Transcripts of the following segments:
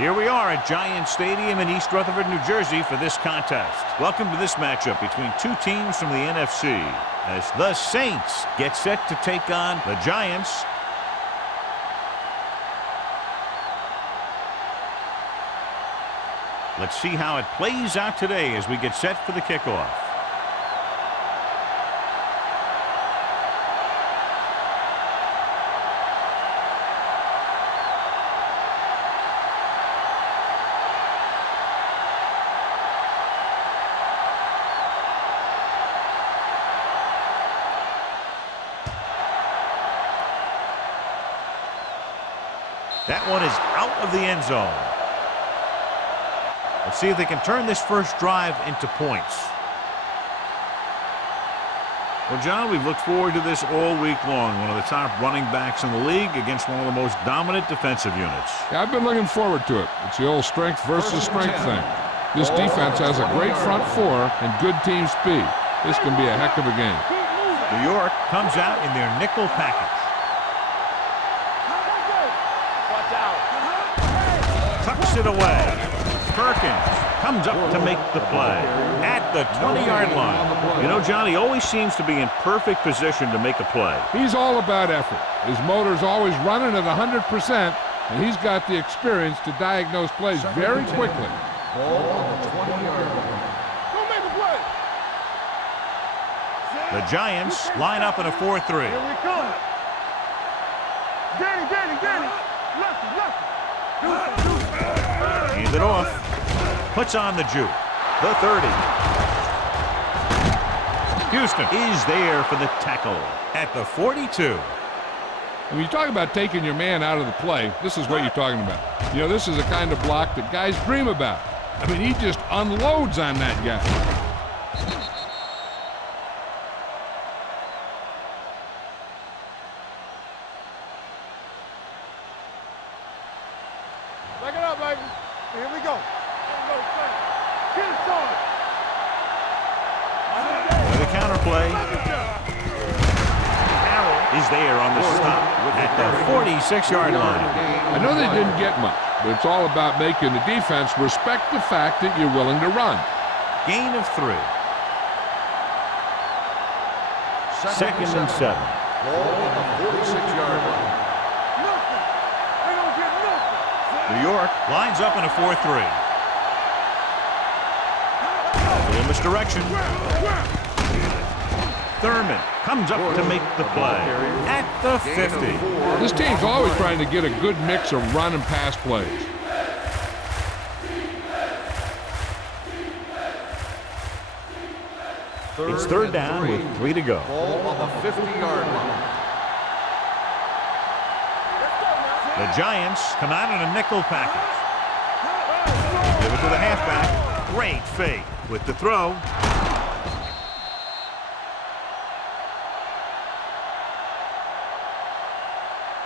Here we are at Giants Stadium in East Rutherford, New Jersey for this contest. Welcome to this matchup between two teams from the NFC as the Saints get set to take on the Giants. Let's see how it plays out today as we get set for the kickoff. That one is out of the end zone. Let's see if they can turn this first drive into points. Well, John, we've looked forward to this all week long. One of the top running backs in the league against one of the most dominant defensive units. Yeah, I've been looking forward to it. It's the old strength versus strength thing. This defense has a great front four and good team speed. This can be a heck of a game. New York comes out in their nickel package. Tucks it away. Perkins comes up to make the play at the 20-yard line. You know, John, he always seems to be in perfect position to make a play. He's all about effort. His motor's always running at 100%, and he's got the experience to diagnose plays very quickly. Ball on the 20-yard line. Go make a play. The Giants line up in a 4-3. Here we come. Danny. Lefty. Hands it off. Puts on the juke. The 30. Houston is there for the tackle at the 42. When you talk about taking your man out of the play, this is what you're talking about. You know, this is the kind of block that guys dream about. I mean, he just unloads on that guy. Back it up, baby. Here we go. Get it started. The counter play. Is there on the stop at the 46-yard line. I know they didn't get much, but it's all about making the defense respect the fact that you're willing to run. Gain of 3. Second and 7. Ball on the 46-yard line. Nothing. They don't get nothing. New York lines up in a 4-3. A little misdirection. Thurman comes up to make the play at the 50. This team's always trying to get a good mix of run and pass plays. It's third down with 3 to go. Ball on the 50-yard line. The Giants come out in a nickel package. Give it to the halfback. Great fake with the throw.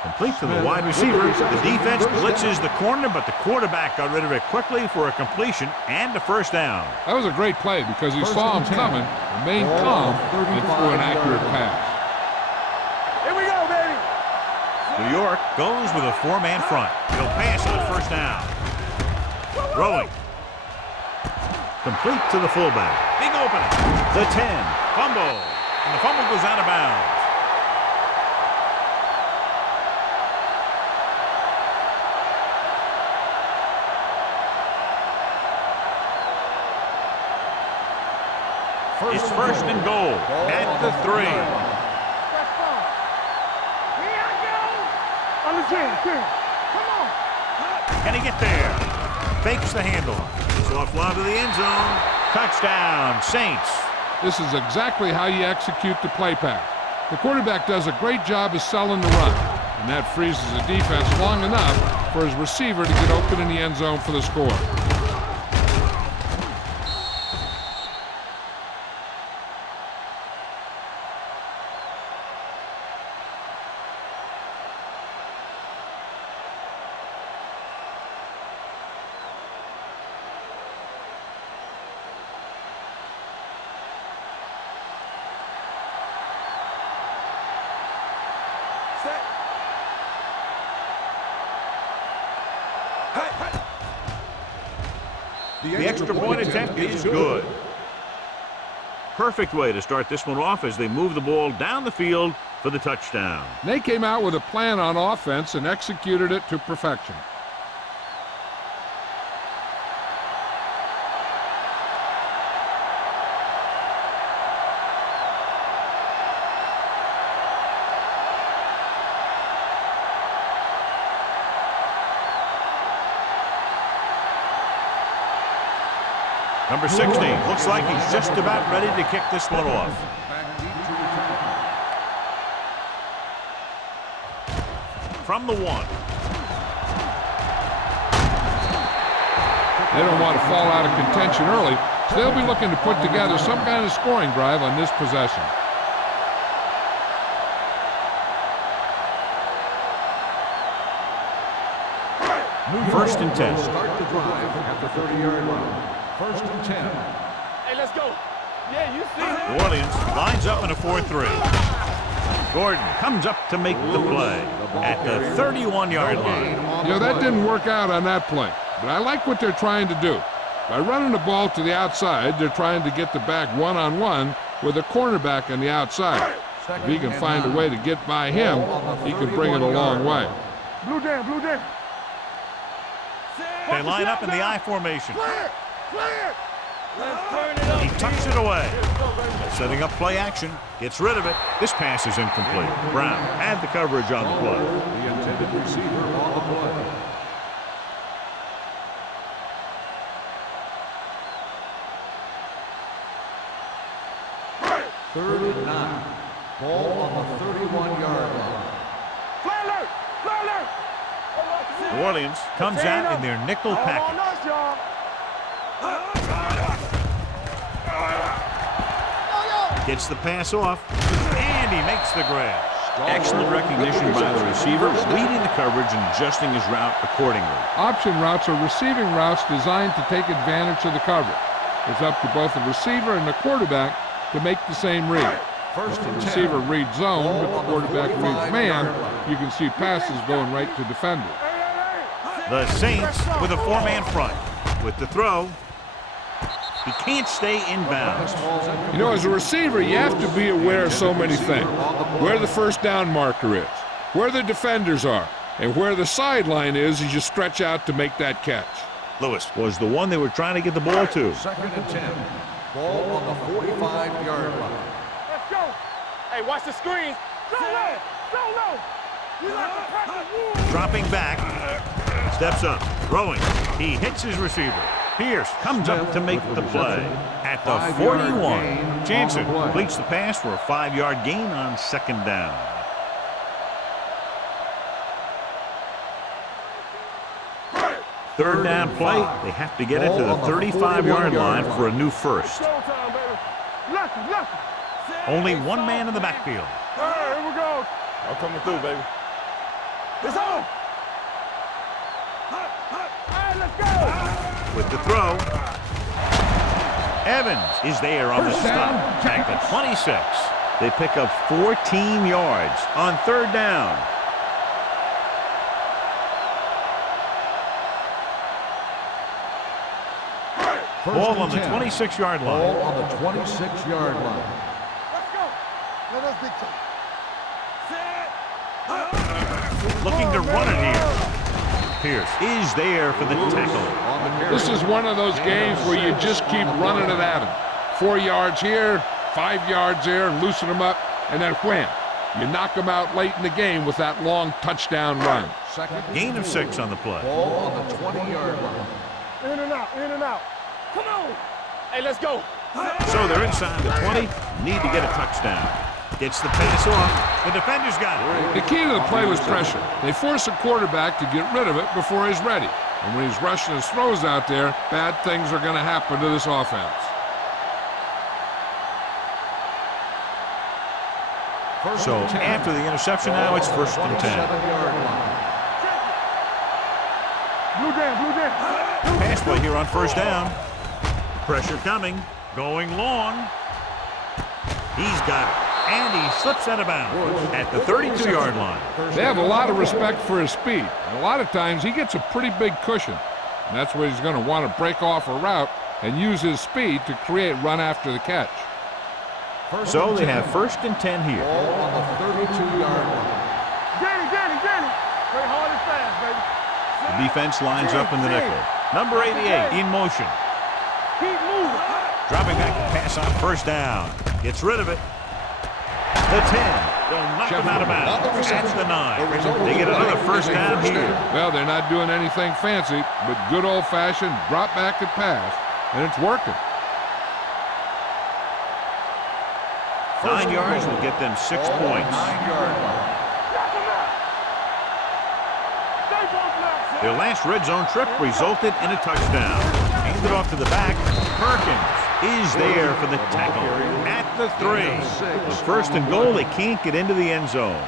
Complete to the wide receiver. The defense blitzes the corner, but the quarterback got rid of it quickly for a completion and a first down. That was a great play because he saw him coming, remained calm, and threw an accurate pass. Here we go, baby. New York goes with a 4-man front. He'll pass on first down. Throwing. Complete to the fullback. Big opening. The 10. Fumble. And the fumble goes out of bounds. It's first and goal at the 3. That's fine. Here I go. On the 10. Come on. Can he get there? Fakes the handoff. It's off line to the end zone. Touchdown, Saints. This is exactly how you execute the play pass. The quarterback does a great job of selling the run, and that freezes the defense long enough for his receiver to get open in the end zone for the score. The extra point attempt is good. Perfect way to start this one off as they move the ball down the field for the touchdown. They came out with a plan on offense and executed it to perfection. Number 16 looks like he's just about ready to kick this one off. From the 1. They don't want to fall out of contention early, so they'll be looking to put together some kind of scoring drive on this possession. First and 10. Start the drive at the 30-yard line. First and 10. Hey, let's go. Yeah, you see. New Orleans lines up in a 4-3. Gordon comes up to make the play at the 31-yard line. You know, that didn't work out on that play, but I like what they're trying to do. By running the ball to the outside, they're trying to get the back one-on-one with a cornerback on the outside. If he can find a way to get by him, he can bring it a long way. Blue down, blue down. They line up in the I formation. Clear, clear. Let's turn it up. He tucks it away. Setting up play action. Gets rid of it. This pass is incomplete. Brown had the coverage on the play. The intended receiver on the play. Third and 9. Ball on the 31-yard line. Fly alert, fly alert. New Orleans comes out in their nickel package. Gets the pass off, and he makes the grab. Excellent recognition by the receiver, reading the coverage and adjusting his route accordingly. Option routes are receiving routes designed to take advantage of the coverage. It's up to both the receiver and the quarterback to make the same read. First The and 10. receiver reads zone, but the quarterback reads man. You can see passes going right to defenders. The Saints with a 4-man front. With the throw, he can't stay in bounds. You know, as a receiver, you have to be aware of so many things. Where the first down marker is, where the defenders are, and where the sideline is as you stretch out to make that catch. Lewis was the one they were trying to get the ball to. Second and 10. Ball on the 45-yard line. Let's go. Hey, watch the screen. So low, so low. We like to practice. Dropping back, steps up, throwing. He hits his receiver. Pierce comes up to make the play at the 41. Jansen completes the pass for a 5-yard gain on second down. Third down play, they have to get it to the 35-yard line for a new first. Showtime, baby. Lucky, lucky. Only one man in the backfield. All right, here we go. I'm coming through, baby. It's on. All right, let's go. With the throw, Evans is there on the stop at the 26. They pick up 14 yards on third down. Ball on the 26-yard line. Ball on the 26-yard line. Let's go. No, that's big time. Looking to run it here. Pierce is there for the tackle. This is one of those games where you just keep running it at him. 4 yards here, 5 yards there, and loosen them up, and then wham. You knock them out late in the game with that long touchdown run. Gain of 6 on the play. Ball on the 20-yard line. In and out, in and out. Come on. Hey, let's go. So they're inside the 20, need to get a touchdown. Gets the pass off. The defender's got it. The key to the play was pressure. They force a quarterback to get rid of it before he's ready. And when he's rushing his throws out there, bad things are going to happen to this offense. So after the interception now, it's first and 10. Blue down, blue down. Pass play here on first down. Pressure coming, going long. He's got it. And he slips out of bounds at the 32-yard line. They have a lot of respect for his speed. And a lot of times he gets a pretty big cushion. And that's where he's going to want to break off a route and use his speed to create run after the catch. So they have 1st and 10 here. Ball on the 32-yard line. Danny. Play hard and fast, baby. The defense lines up in the nickel. Number 88 in motion. Keep moving. Dropping back to pass on 1st down. Gets rid of it. The 10. They'll knock him out of bounds. That's the 9. They get another 1st down here. Well, they're not doing anything fancy, but good old-fashioned drop back and pass, and it's working. 9 yards will get them 6 points. 9-yard line. Their last red zone trip resulted in a touchdown. Handed off to the back. Perkins is there for the tackle at the 3. The 1st and goal, they can't get into the end zone.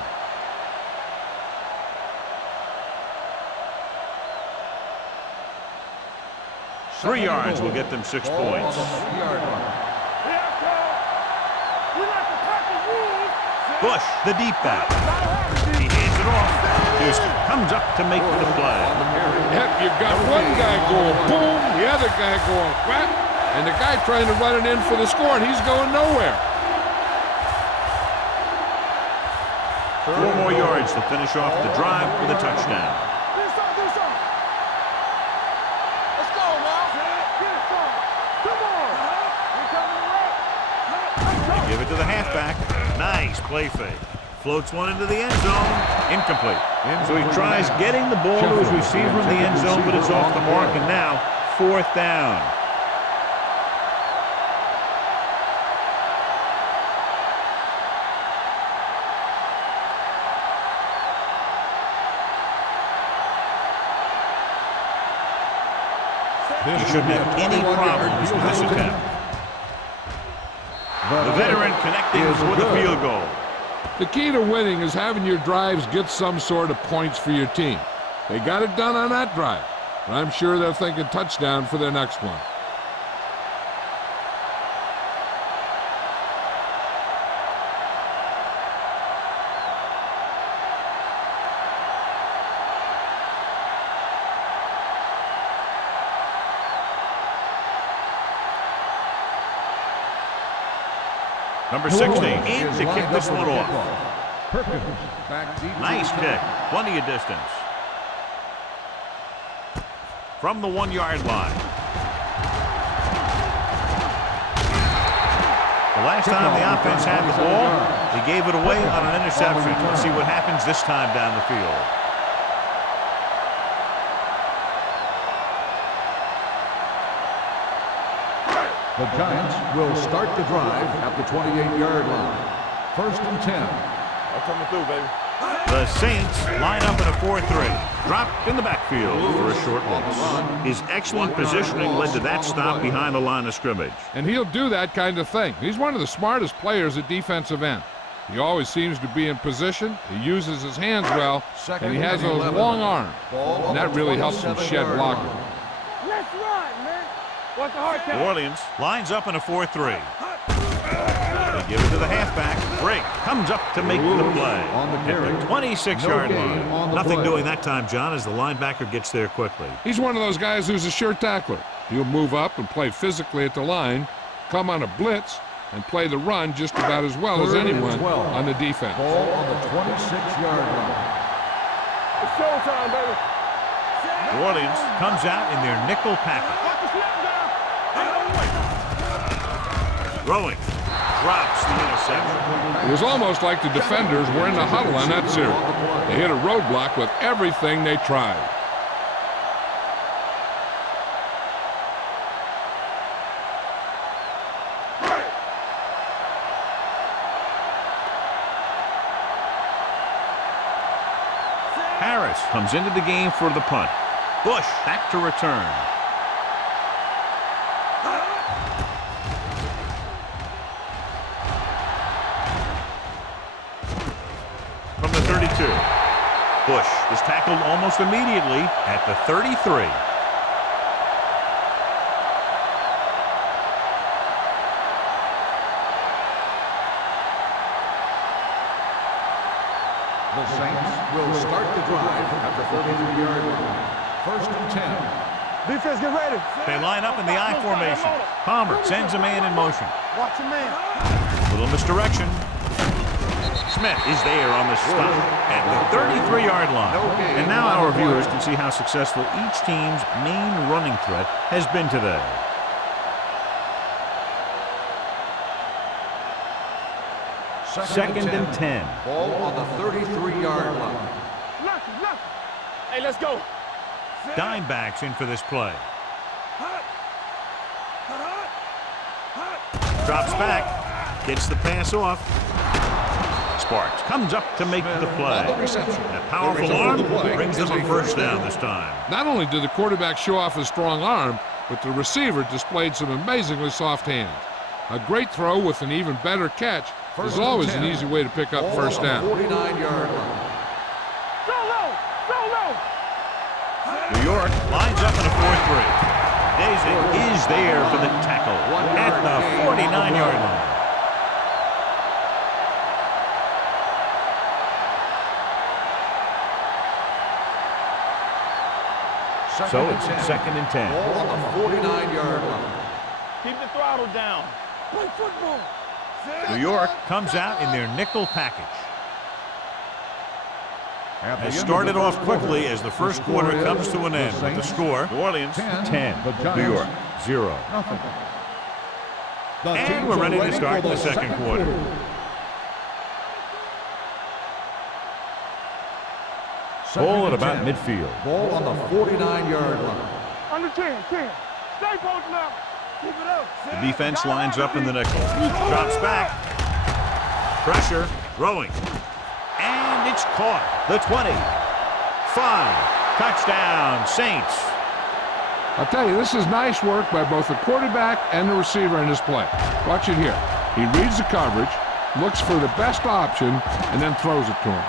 Three yards will get them 6 points. Bush, the deep back. He hands it off. Houston comes up to make the play. Yep, you've got one guy going boom, the other guy going whap, and the guy trying to run it in for the score, and he's going nowhere. 4 more yards to finish off the drive with a touchdown. Let's go, now. Come on. They give it to the halfback. Nice play fake. Floats one into the end zone. Incomplete. So he tries getting the ball to his receiver in the end zone, but it's off the mark, and now 4th down. He shouldn't have any problems with this attempt. The veteran connecting for the field goal. The key to winning is having your drives get some sort of points for your team. They got it done on that drive, and I'm sure they're thinking touchdown for their next one. Number 16 in to kick this one off. Perkins back deep. Nice kick. Plenty of distance. From the 1-yard line. The last time the offense had the ball, they gave it away on an interception. Let's see what happens this time down the field. The Giants will start the drive at the 28-yard line. 1st and 10. I'm coming through, baby. The Saints line up in a 4-3. Dropped in the backfield for a short loss. His excellent positioning led to that stop behind the line of scrimmage. And he'll do that kind of thing. He's one of the smartest players at defensive end. He always seems to be in position, he uses his hands well, and he has those long arms. And that really helps him shed blocking. Let's run, man. What's the hard New Orleans lines up in a 4-3. They give it to the halfback. Drake comes up to make the play at the 26-yard line. Nothing doing that time, John, as the linebacker gets there quickly. He's one of those guys who's a sure tackler. He'll move up and play physically at the line, come on a blitz, and play the run just about as well as anyone on the defense. Ball on the 26-yard line. It's showtime, baby. New Orleans comes out in their nickel package. Throwing. Drops the interception. It was almost like the defenders were in the huddle on that series. They hit a roadblock with everything they tried. Harris comes into the game for the punt. Bush back to return. From the 32. Bush is tackled almost immediately at the 33. The Saints will start the drive at the 33-yard line. 1st and 10. Defense, get ready. They line up in the I formation. Palmer sends a man in motion. Watch your man. Little misdirection. Smith is there on the stop at the 33-yard line. And now our viewers can see how successful each team's main running threat has been today. Second and 10. Ball on the 33-yard line. Hey, let's go. Dime backs in for this play. Drops back. Gets the pass off. Sparks comes up to make the play. A powerful arm brings them a first down this time. Not only did the quarterback show off his strong arm, but the receiver displayed some amazingly soft hands. A great throw with an even better catch is always an easy way to pick up first down. 49-yard line. Go low. Go low. New York lines up in a 4-3. Daisy is there for the tackle at the 49-yard line. So it's second and 10. Ball on the 49-yard line. Keep the throttle down. Play football. New York comes out in their nickel package. Has started off quickly as the first quarter comes to an end with the score. New Orleans 10, New York 0. And we're ready to start the second quarter. Ball at about midfield. Ball on the 49-yard line. Under 10. Stay posted up. Keep it up. The defense lines up in the nickel. Drops back. Pressure. Throwing. And it's caught. The 20. 5. Touchdown, Saints. I'll tell you, this is nice work by both the quarterback and the receiver in this play. Watch it here. He reads the coverage, looks for the best option, and then throws it to him.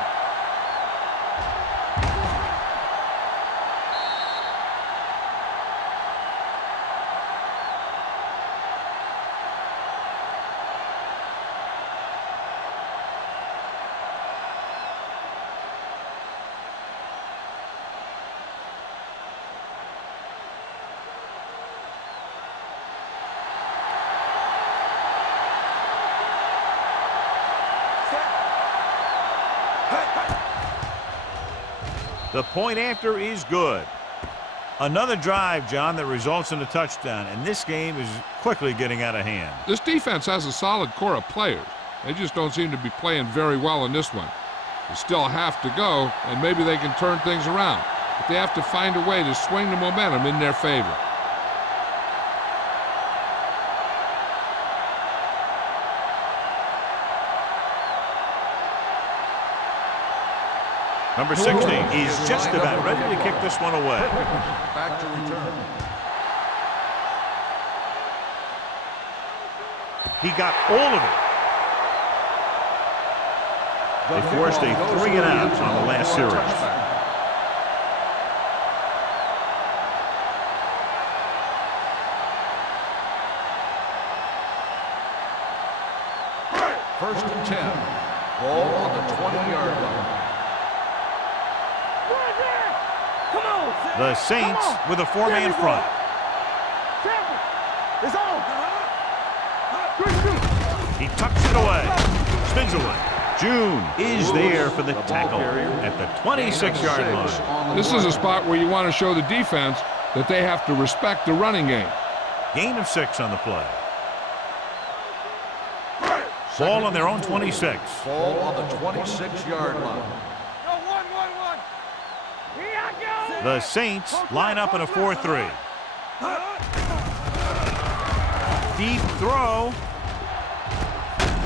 The point after is good. Another drive, John, that results in a touchdown, and this game is quickly getting out of hand. This defense has a solid core of players. They just don't seem to be playing very well in this one. They still have to go, and maybe they can turn things around. But they have to find a way to swing the momentum in their favor. Number 16 is just about ready to kick this one away. Back to return. He got all of it. They forced a 3-and-out on the last series. First and 10. Ball on the 20-yard line. The Saints with a 4-man front. It's on. He tucks it away. Spins away. June is there for the tackle at the 26-yard line. This is a spot where you want to show the defense that they have to respect the running game. Gain of 6 on the play. Ball on their own 26. Ball on the 26-yard line. The Saints line up in a 4-3. Deep throw.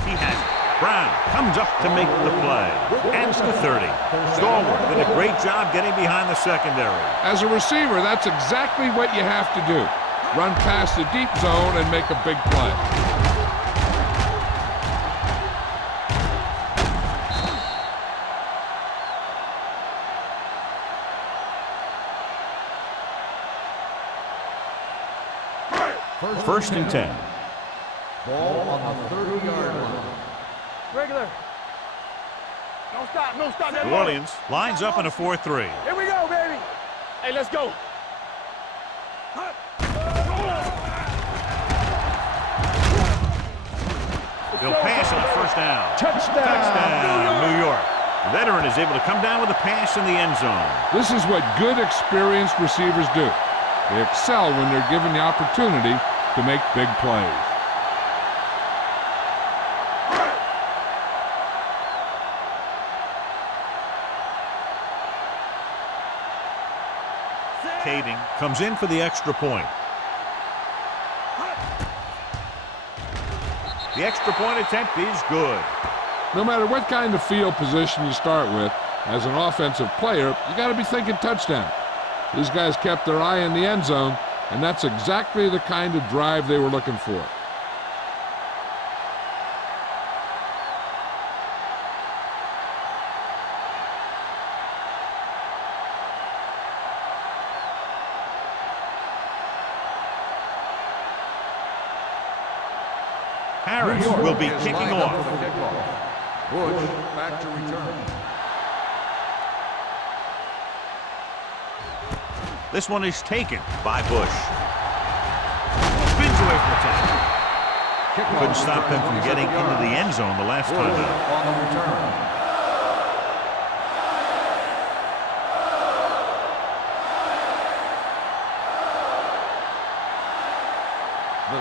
He has it. Brown comes up to make the play. Adds to 30. Stallworth did a great job getting behind the secondary. As a receiver, that's exactly what you have to do. Run past the deep zone and make a big play. First and 10. Ball on the 30-yard line. Regular. Don't stop that New ball. Orleans lines up in a 4-3. Here we go, baby. Hey, let's go. He'll pass on first down. Touchdown, New York. The veteran is able to come down with a pass in the end zone. This is what good, experienced receivers do. They excel when they're given the opportunity to make big plays. Kading comes in for the extra point. The extra point attempt is good. No matter what kind of field position you start with, as an offensive player, you got to be thinking touchdown. These guys kept their eye in the end zone, and that's exactly the kind of drive they were looking for. Harris will be kicking off. Bush back to return. This one is taken by Bush. Spins away from the tackle. Couldn't stop them from getting into the end zone the last time out. On the return.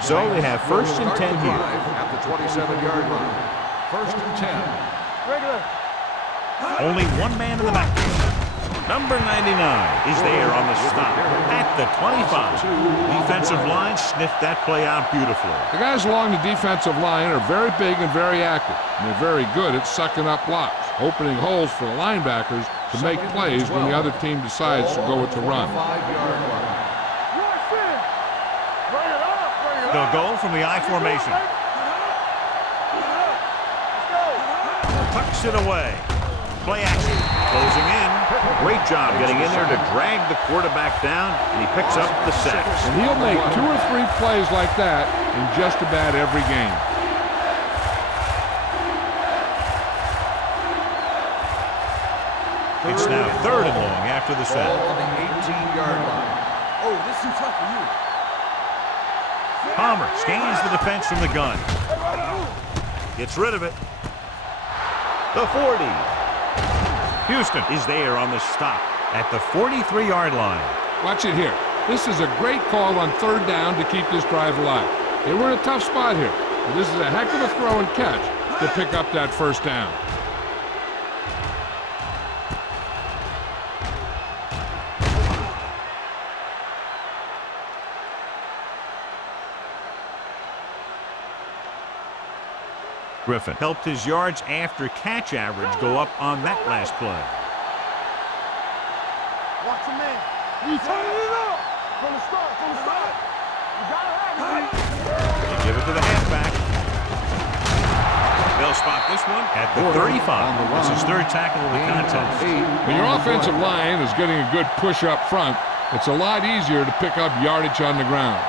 So they have first and 10 here. At the 27-yard line. First and 10. Regular. Only one man in the backfield. Number 99 is there on the stop at the 25. Defensive line sniffed that play out beautifully. The guys along the defensive line are very big and very active, and they're very good at sucking up blocks, opening holes for the linebackers to make plays when the other team decides to go with the run. They'll go from the I formation. Tucks it away. Play action. Closing in. Great job getting in there to drag the quarterback down, and he picks up the sacks. And he'll make 2 or 3 plays like that in just about every game. It's now 3rd and long after the sack. On the 18-yard line. Oh, this is too tough for you. Palmer scans the defense from the gun. Gets rid of it. The 40. Houston is there on the stop at the 43-yard line. Watch it here. This is a great call on 3rd down to keep this drive alive. They were in a tough spot here, but this is a heck of a throw and catch to pick up that 1st down. Griffin helped his yards after catch average go up on that last play. Watch your man. You turning it up. From the start, from the start. You gotta have it. They give it to the halfback. They'll spot this one at the 35. It's his 3rd tackle of the contest. When your offensive line is getting a good push up front, it's a lot easier to pick up yardage on the ground.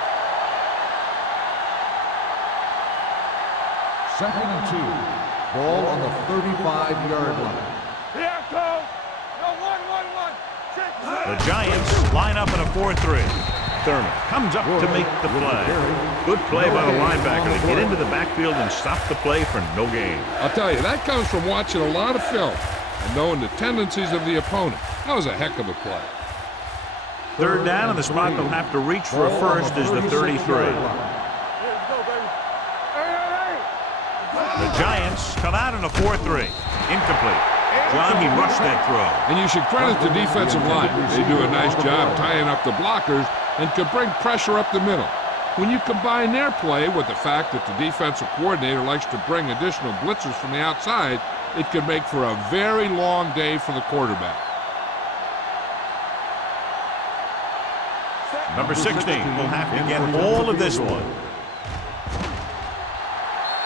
2nd and 2. Ball on the 35-yard line. Here I go. No, 1-1-1. The Giants line up in a 4-3. Thurman comes up to make the play. Good play by the linebacker to get into the backfield and stop the play for no gain. I'll tell you, that comes from watching a lot of film and knowing the tendencies of the opponent. That was a heck of a play. 3rd down, and the spot they'll have to reach for a first is the 33. The Giants come out in a 4-3. Incomplete. John, he rushed that throw. And you should credit the defensive line. They do a nice job tying up the blockers and can bring pressure up the middle. When you combine their play with the fact that the defensive coordinator likes to bring additional blitzers from the outside, it can make for a very long day for the quarterback. Number 16 will have to get all of this one.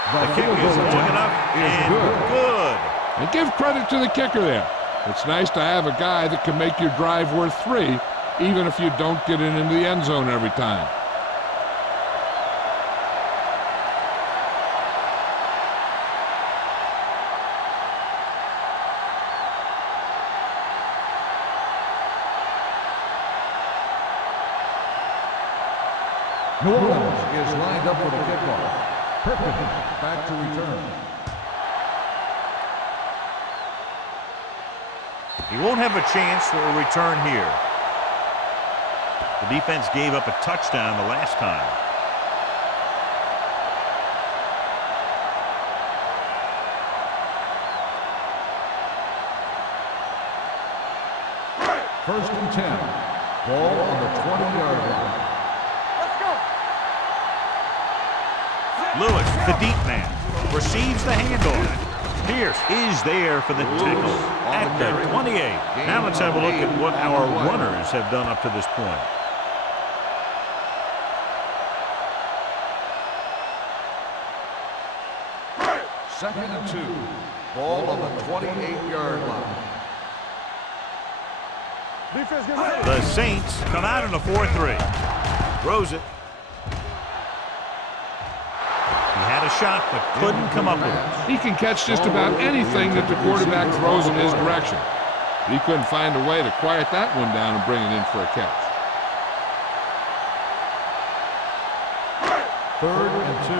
The kick is long enough and good. And give credit to the kicker there. It's nice to have a guy that can make your drive worth 3, even if you don't get it into the end zone every time. New Orleans is lined up for the kickoff. Perkins back to return. He won't have a chance for a return here. The defense gave up a touchdown the last time. First and 10. Ball on the 20-yard line. Let's go. Lewis, the deep man, receives the handoff. Pierce is there for the tackle at the 28. Now let's have a look at what our runners have done up to this point. Second and 2. Ball on the 28-yard line. Defense gets ready. The Saints come out in a 4-3. Throws it. He had a shot but couldn't come up with it. He can catch just about anything that the quarterback throws in his direction. He couldn't find a way to quiet that one down and bring it in for a catch. Third and 2.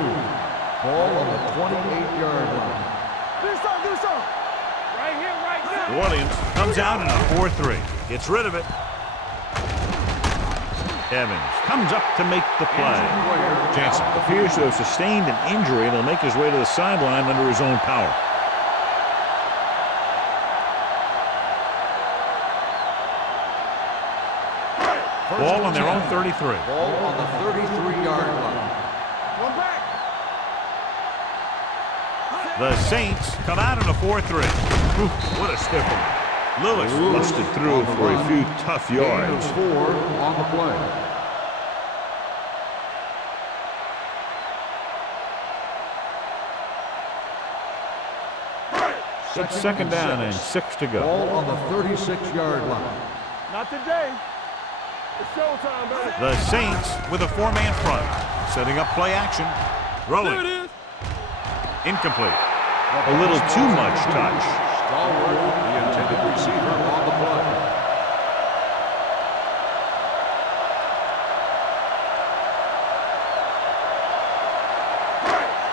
Ball on the 28-yard line. Do something. Right here, right now. New Orleans comes out in a 4-3. Gets rid of it. Evans comes up to make the play. Jansen appears to have sustained an injury and will make his way to the sideline under his own power. Ball on their own 33. Ball on the 33-yard line. One back. The Saints come out in a 4-3. What a stiff one. Lewis busted through for a few tough yards. Gain of 4 on the play. It's second down and 6 to go. Ball on the 36-yard line. Not today. It's showtime, baby. The Saints with a 4-man front. Setting up play action. Rolling. Incomplete. A little too much touch. Stallworth, the intended receiver, on the play.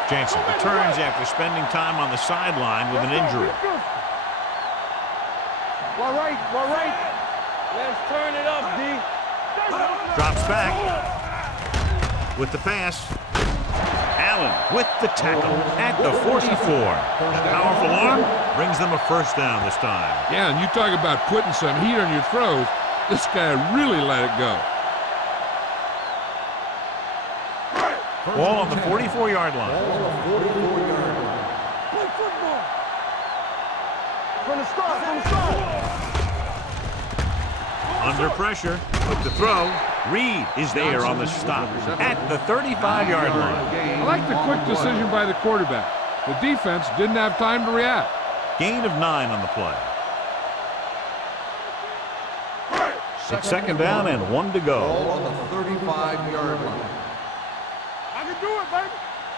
Jansen returns after spending time on the sideline with an injury. Well, right. Let's turn it up, D. Drops back with the pass. Allen with the tackle at the 44. A powerful arm brings them a first down this time. Yeah, and you talk about putting some heat on your throws. This guy really let it go. Ball on the 44-yard line. Ball on the 44-yard line. Play football. From the start. Under pressure with the throw. Reed is there on the stop at the 35-yard line. I like the quick decision by the quarterback. The defense didn't have time to react. Gain of 9 on the play. It's second down and 1 to go. Ball on the 35-yard line. I can do it, baby.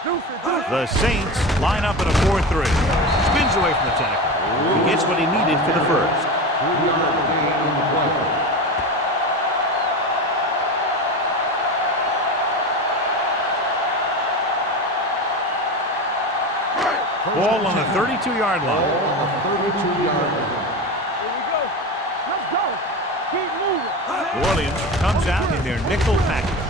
Deuce it. The Saints line up at a 4-3. Spins away from the tackle. He gets what he needed for the first. 3-yard gain on the play. Ball on the 32-yard line. Ball on the 32-yard line. Here we go. Let's go. Keep moving. New Orleans comes out in their nickel package.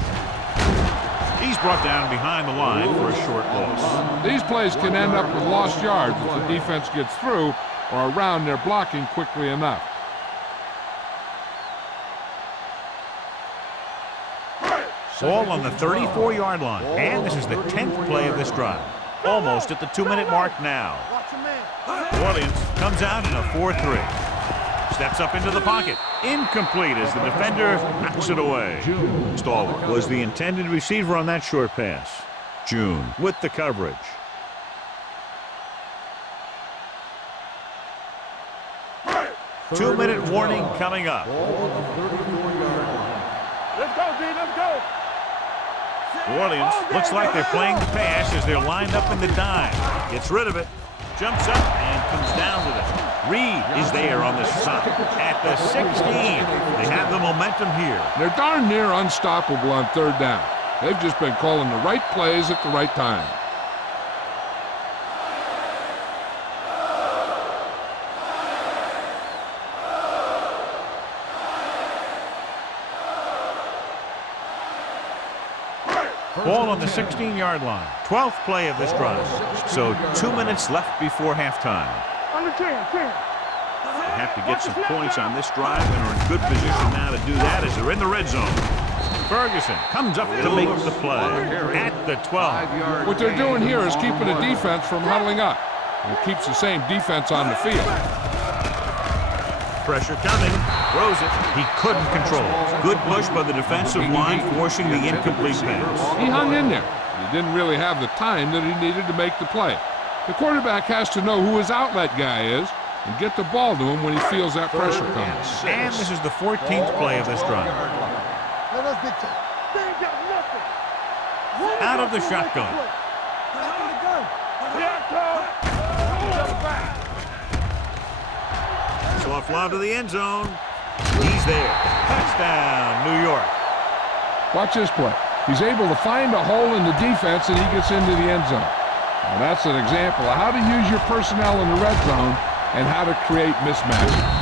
He's brought down behind the line for a short loss. These plays can end up with lost yards if the defense gets through or around their blocking quickly enough. Ball on the 34-yard line. And this is the 10th play of this drive. Almost at the 2-minute mark now. Watch your man. New Orleans comes out in a 4-3. Steps up into the pocket. Incomplete as the defender knocks it away. Stallworth was the intended receiver on that short pass. June with the coverage. Two-minute warning coming up. Ball on the 34-yard line. Let's go, D. Let's go. New Orleans looks like they're playing the pass as they're lined up in the dime. Gets rid of it, jumps up, and comes down with it. Reed is there on the stop at the 16. They have the momentum here. They're darn near unstoppable on third down. They've just been calling the right plays at the right time. Ball on the 16-yard line. 12th play of this drive. So 2 minutes left before halftime. Under 10, 10. They have to get some points on this drive and are in good position now to do that as they're in the red zone. Ferguson comes up to make the play at the 12. What they're doing here is keeping the defense from huddling up. It keeps the same defense on the field. Pressure coming. Throws it. He couldn't control. Good push by the defensive line, forcing the incomplete pass. He hung in there. He didn't really have the time that he needed to make the play. The quarterback has to know who his outlet guy is and get the ball to him when he feels that pressure coming. And this is the 14th play of this drive. Let us dictate. They ain't got nothing. Out of the shotgun. So off lob to the end zone. He's there. Touchdown, New York. Watch this play. He's able to find a hole in the defense and he gets into the end zone. Now that's an example of how to use your personnel in the red zone and how to create mismatches.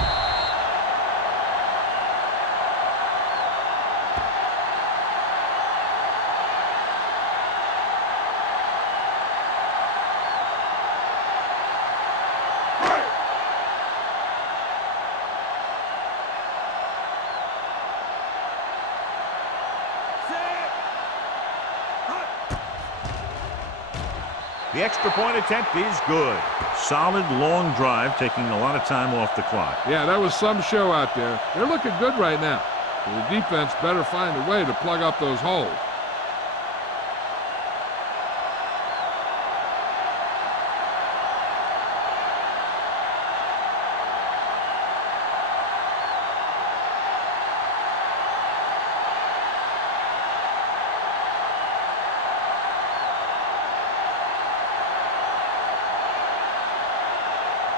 The extra point attempt is good. Solid long drive, taking a lot of time off the clock. Yeah, that was some show out there. They're looking good right now. The defense better find a way to plug up those holes.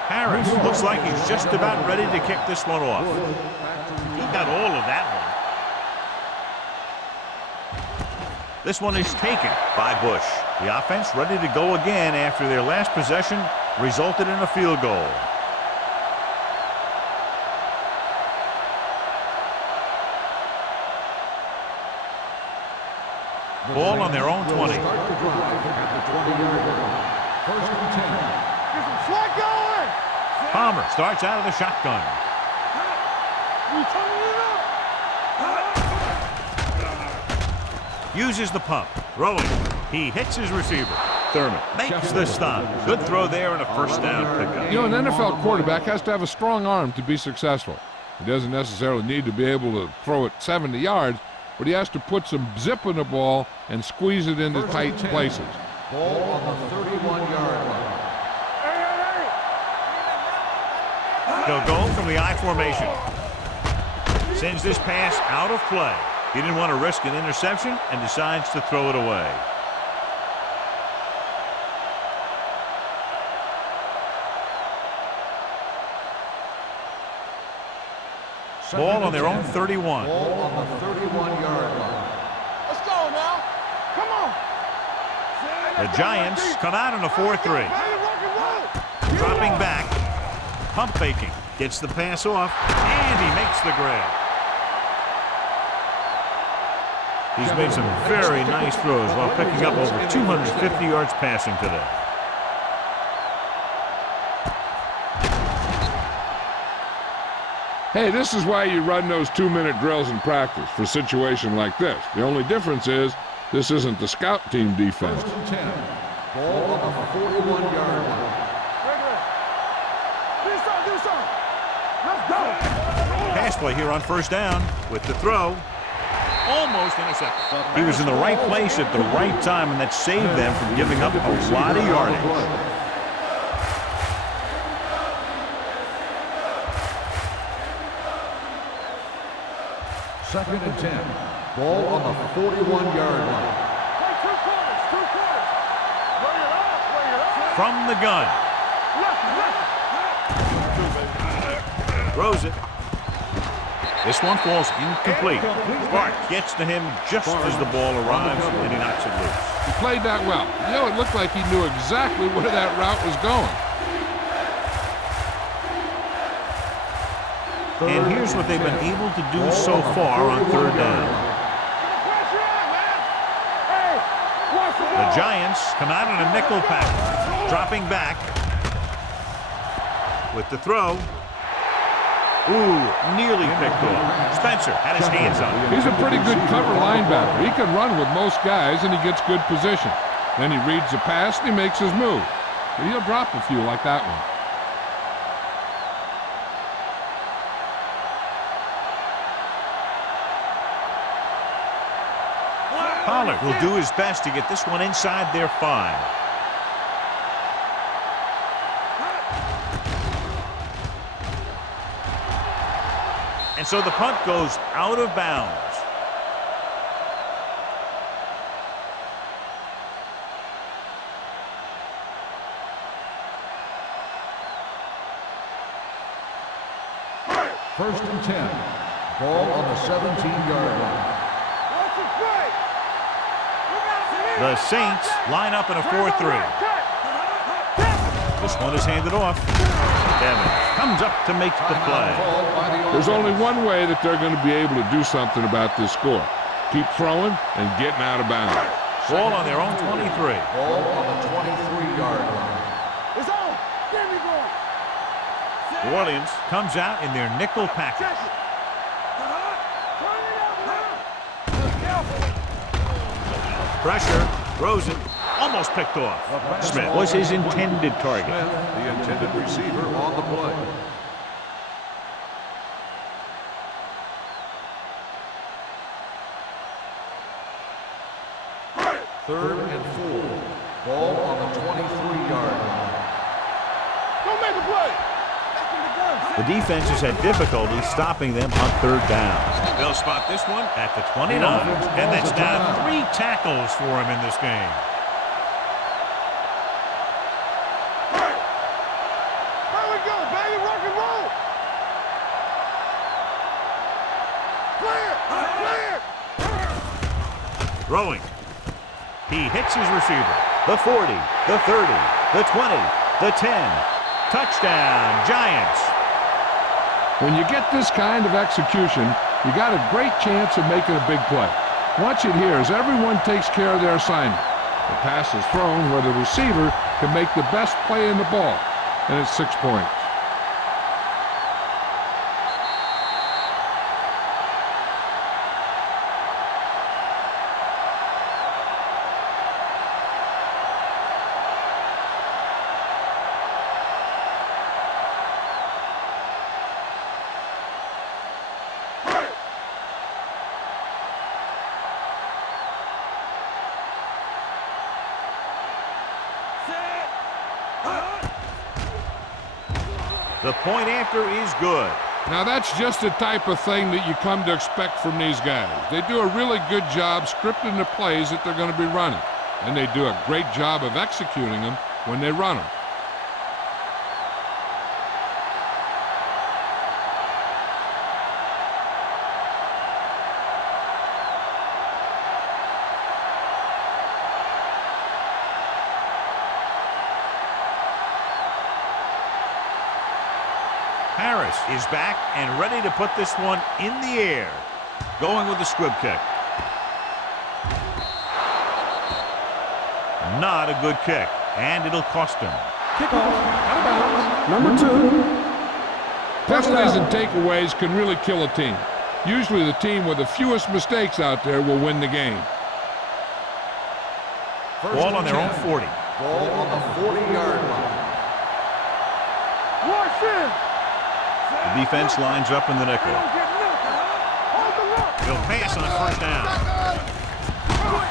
Harris looks like he's just about ready to kick this one off. He got all of that one. This one is taken by Bush. The offense ready to go again after their last possession resulted in a field goal. Ball on their own 20. First and 10. Flag going! Palmer starts out of the shotgun. We turning it up! Uses the pump. Throwing. He hits his receiver. Thurman makes the stop. Good throw there and a first down pickup. You know, an NFL quarterback has to have a strong arm to be successful. He doesn't necessarily need to be able to throw it 70 yards, but he has to put some zip in the ball and squeeze it into tight places. Ball on the 31-yard line. They'll go from the I formation. Sends this pass out of play. He didn't want to risk an interception and decides to throw it away. Ball on their own 31. Ball on the 31-yard line. Let's go now. Come on. The Giants come out in a 4-3. Dropping back. Pump faking. Gets the pass off. And he makes the grab. He's made some very nice throws while picking up over 250 yards passing today. Hey, this is why you run those 2-minute drills in practice for a situation like this. The only difference is this isn't the scout team defense. First and 10. Ball on the 41-yard line. Let's go. Pass play here on first down with the throw. Almost intercepted. He was in the right place at the right time, and that saved them from giving up a lot of yardage. Second and 10. Ball on the 41-yard line. Two quarters. Bring it up. From the gun. Throws it. This one falls incomplete. Bart gets to him just as the ball arrives, and he knocks it loose. He played that well. You know, it looked like he knew exactly where that route was going. And here's what they've been able to do so far on third down. The Giants come out in a nickel package, dropping back with the throw. Ooh, nearly picked off. Spencer had his hands on it. He's a pretty good cover linebacker. He can run with most guys, and he gets good position. Then he reads the pass, and he makes his move. But he'll drop a few like that one. Pollard will do his best to get this one inside their 5. And so the punt goes out of bounds. First and 10. Ball on the 17-yard line. The Saints line up in a 4-3. This one is handed off. Evans comes up to make the play. There's only one way that they're going to be able to do something about this score. Keep throwing and getting out of bounds. Ball on their own 23. Ball on the 23-yard line. It's on. There we go. New Orleans comes out in their nickel package. Pressure. Rosen almost picked off. Smith was his intended target. Smith, the intended receiver on the play. Third and 4. Ball on the 23-yard line. Don't make a play. The defense has had difficulty stopping them on third down. They'll spot this one at the 29, and that's now 3 tackles for him in this game. There we go, baby. Rock and roll. Clear. Throwing. He hits his receiver. The 40, the 30, the 20, the 10. Touchdown, Giants. When you get this kind of execution, you got a great chance of making a big play. Watch it here as everyone takes care of their assignment. The pass is thrown where the receiver can make the best play in the ball, and it's 6 points. The point after is good. Now that's just the type of thing that you come to expect from these guys. They do a really good job scripting the plays that they're going to be running. And they do a great job of executing them when they run them. Harris is back and ready to put this one in the air. Going with the squib kick. Not a good kick, and it'll cost him. Kickoff, out of bounds, number 2. Penalties and takeaways can really kill a team. Usually the team with the fewest mistakes out there will win the game. Ball on their own 40. Ball on the 40-yard line. Watch him. The defense lines up in the nickel. Don't get nothing. Hold the rock. He'll pass on first down.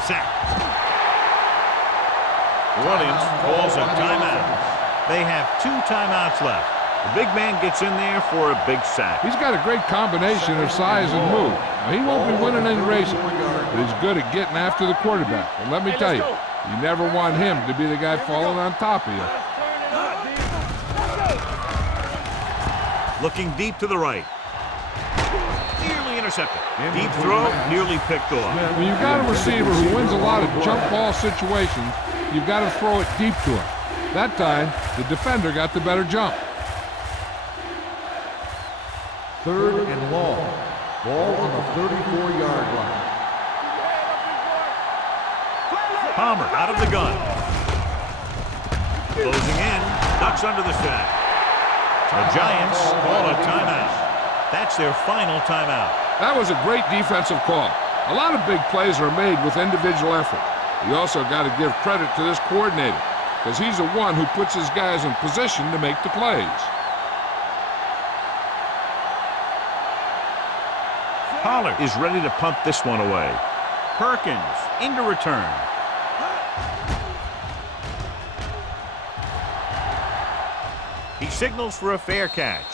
Sack. New Orleans calls a timeout. They have 2 timeouts left. The big man gets in there for a big sack. He's got a great combination of size and move. Now, he won't be winning any races, but he's good at getting after the quarterback. And let me tell you, you never want him to be the guy falling on top of you. Looking deep to the right. nearly intercepted. Deep throw, nearly picked off. When you've got a receiver who wins a lot of jump ball situations, you've got to throw it deep to him. That time, the defender got the better jump. 3rd and long. Ball on the 34-yard line. Palmer out of the gun. Closing in, ducks under the sack. The Giants call a timeout. That's their final timeout. That was a great defensive call. A lot of big plays are made with individual effort. You also got to give credit to this coordinator, because he's the one who puts his guys in position to make the plays. Pollard is ready to punt this one away. Perkins into return. He signals for a fair catch.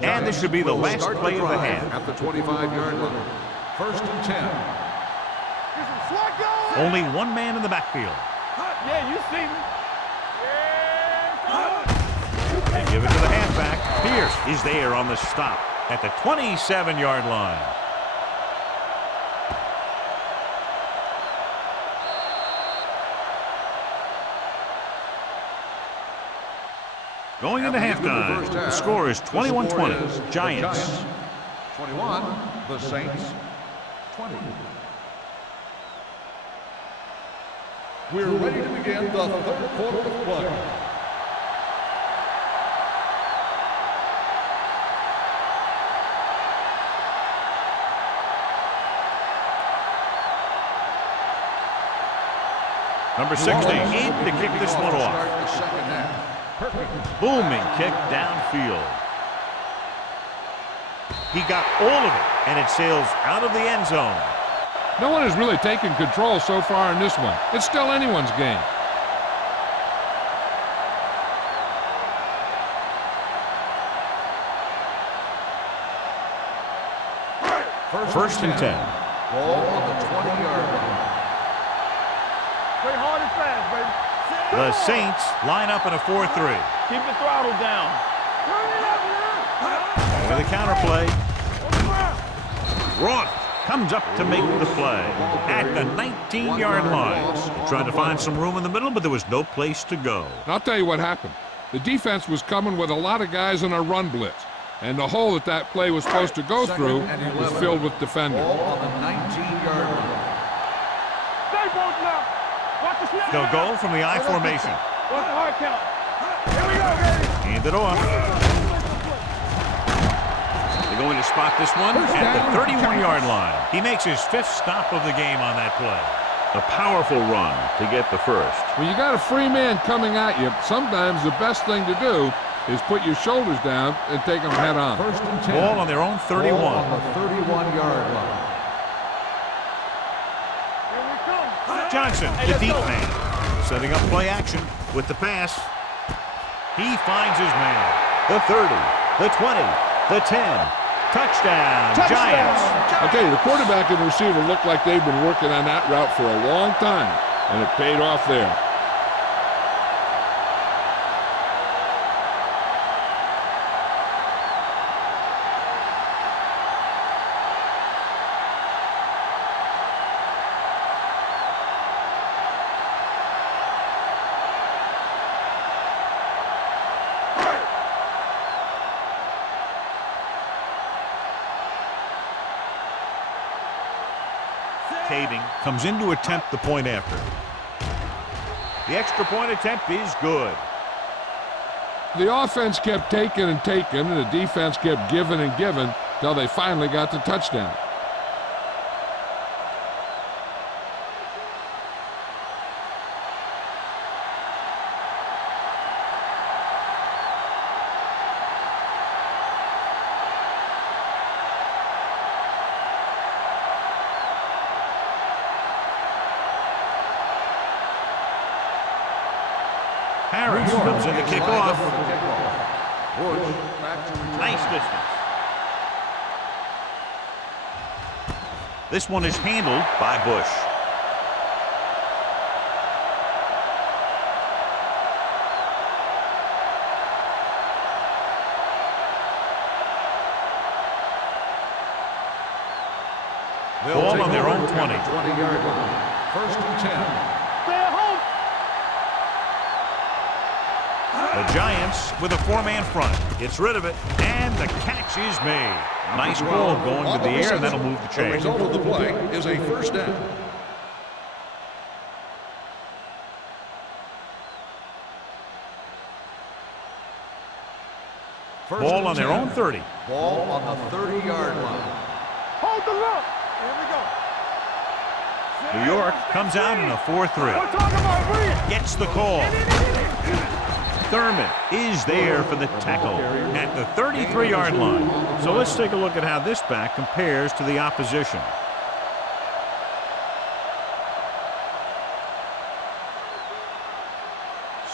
And this should be the last play of the half. At the 25-yard line. 1st and 10. Only one man in the backfield. Yeah, you see me. They give it to the halfback. Pierce is there on the stop at the 27-yard line. Going into halftime, the score is 21-20, Giants. 21, the Saints, 20. We're ready to begin the 3rd quarter of play. Number 16 in to kick this one off. Booming kick downfield. He got all of it, and it sails out of the end zone. No one has really taken control so far in this one. It's still anyone's game. First and 10. Ball on the 20-yard line. Play hard and fast, baby. The Saints line up in a 4-3. Keep the throttle down. With a counter play. Roth comes up to make the play at the 19-yard line. Tried to find some room in the middle, but there was no place to go. And I'll tell you what happened. The defense was coming with a lot of guys in a run blitz, and the hole that play was supposed to go through was filled with defenders. Ball on the 19-yard line. Stay both now. Watch the snap. They'll go from the I formation. Watch the hard count. Here we go, baby. Hand it off. They're going to spot this one at the 31-yard line. He makes his 5th stop of the game on that play. A powerful run to get the first. When you got a free man coming at you, sometimes the best thing to do is put your shoulders down and take them head on. 1st and 10. Ball on their own 31. Ball on the 31-yard line. Here we come. Johnson, the deep man, setting up play action with the pass. He finds his man. The 30, the 20, the 10. Touchdown, Giants. I'll tell you, the quarterback and the receiver look like they've been working on that route for a long time, and it paid off there. Caving comes in to attempt the point after. The extra point attempt is good. The offense kept taking and taking, and the defense kept giving and giving till they finally got the touchdown. Harris comes in to kick off. Bush back to return. Nice distance. This one is handled by Bush. Ball on their own 20. 20-yard line. First and 10. Stay at home. The Giants with a four-man front. Gets rid of it, and the catch is made. Nice ball going to the air, and that'll move the The chain. result of the play is a first down. First Ball and on their 10. own 30. Ball on the 30-yard line. Hold the look. Here we go. New York comes out in a 4-3. We're talking about read. Gets the call. Thurman is there for the tackle at the 33-yard line. So let's take a look at how this back compares to the opposition.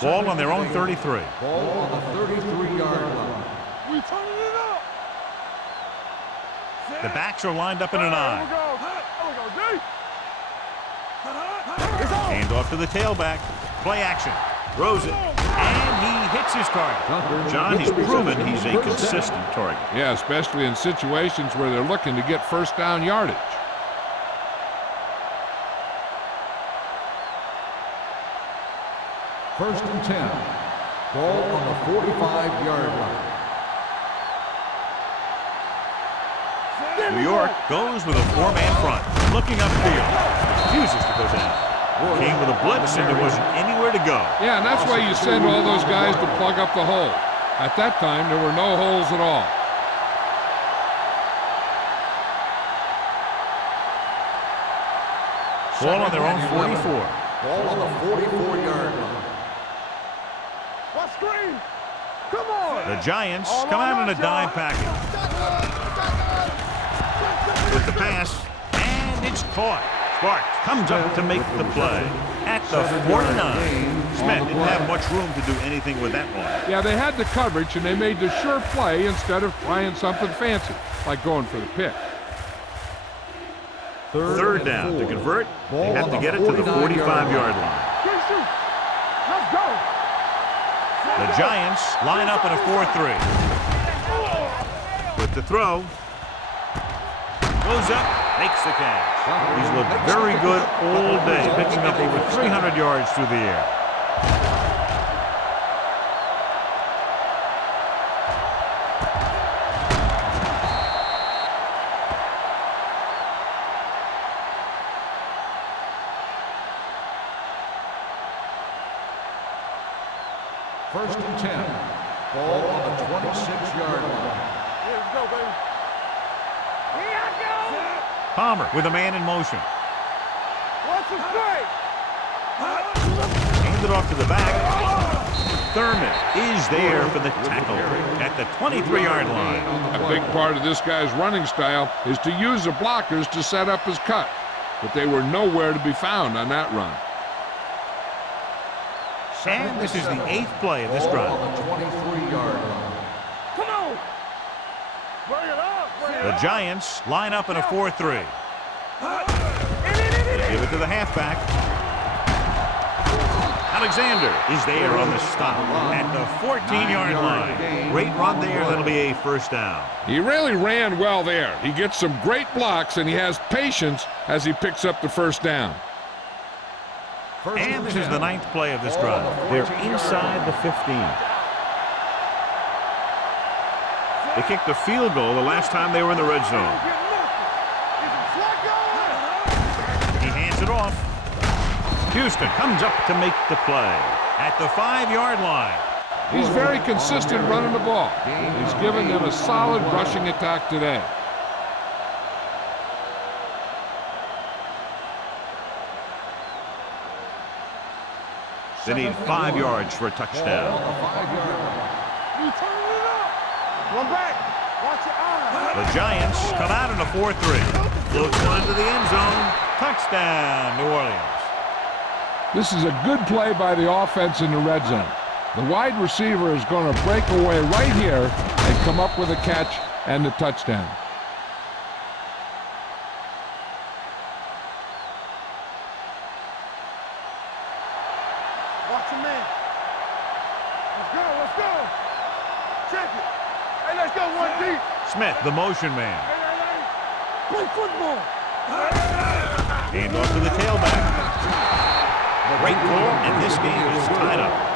Ball on their own 33. Ball on the 33-yard line. We turning it up. The backs are lined up in an eye. Here we go. D. Hand off to the tailback. Play action. Throws it. And he hits his target. John, he's proven he's a consistent target. Yeah, especially in situations where they're looking to get first down yardage. First and 10. Ball on the 45-yard line. New York goes with a four-man front. Looking upfield. Refuses to go down. Came with a blitz, and there wasn't anywhere to go. Yeah, and that's why you send all those guys to plug up the hole. At that time, there were no holes at all. Ball on their own 44. Ball on the 44-yard line. What screen? Come on. The Giants come out in a dime package. With the pass, and it's caught. Sparks comes up to make the play at the 49. Smith didn't have much room to do anything with that one. Yeah, they had the coverage, and they made the sure play instead of trying something fancy, like going for the pick. Third down. To convert, they have to get it to the 45-yard line. Let's go. The Giants line up in a 4-3. With the throw. Goes up, makes the catch. He's looked very good all day, picking up over 300 yards through the air. First and 10. Ball on the 26-yard line. Here we go, baby. Here I go. Palmer with a man in motion. What's the play? Handed off to the back. Thurman is there for the tackle at the 23-yard line. A big part of this guy's running style is to use the blockers to set up his cut, but they were nowhere to be found on that run. And this is the 8th play of this Ball drive. on the 23-yard line. Come on. Bring it up. The Giants line up in a 4-3. Give it to the halfback. Alexander is there on the stop at the 14-yard line. Great run there. That'll be a first down. He really ran well there. He gets some great blocks, and he has patience as he picks up the first down. And this is the 9th play of this drive. They're inside the 15. They kicked a field goal the last time they were in the red zone. He hands it off. Houston comes up to make the play at the 5-yard line. He's very consistent running the ball. He's given them a solid rushing attack today. They need 5 yards for a touchdown. You turning it up. One back. Watch your eyes. The Giants come out in a 4-3. Floats one into the end zone. Touchdown, New Orleans. This is a good play by the offense in the red zone. The wide receiver is going to break away right here and come up with a catch and the touchdown. Hey, let's go one deep. Smith, the motion man. Play football. Hand off to the tailback. Great call, and this game is tied up.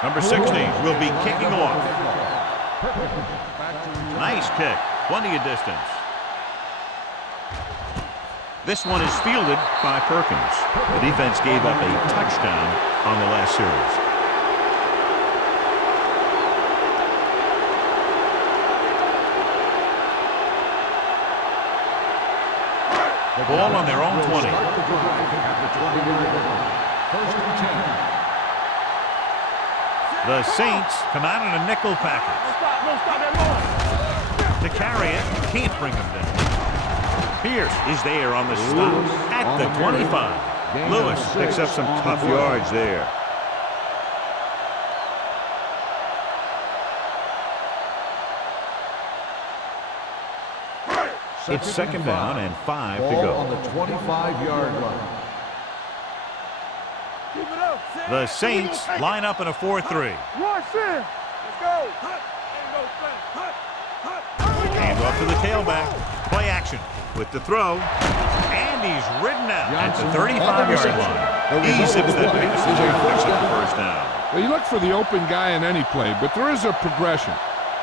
Number 16 will be kicking off. Nice kick. Plenty of distance. This one is fielded by Perkins. The defense gave up a touchdown on the last series. The ball on their own 20. First and 10. The Saints come out in a nickel package. To carry it, can't bring him down. Pierce is there on the stop at the 25. Lewis picks up some tough yards there. It's second down and 5 to go. On the 25-yard line. The Saints line up in a 4-3. Rush in. Let's go. Hand off to the tailback. Play action with the throw. And he's ridden out at the 35-yard line. He zips that pass and picks up the first down. Well, you look for the open guy in any play, but there is a progression.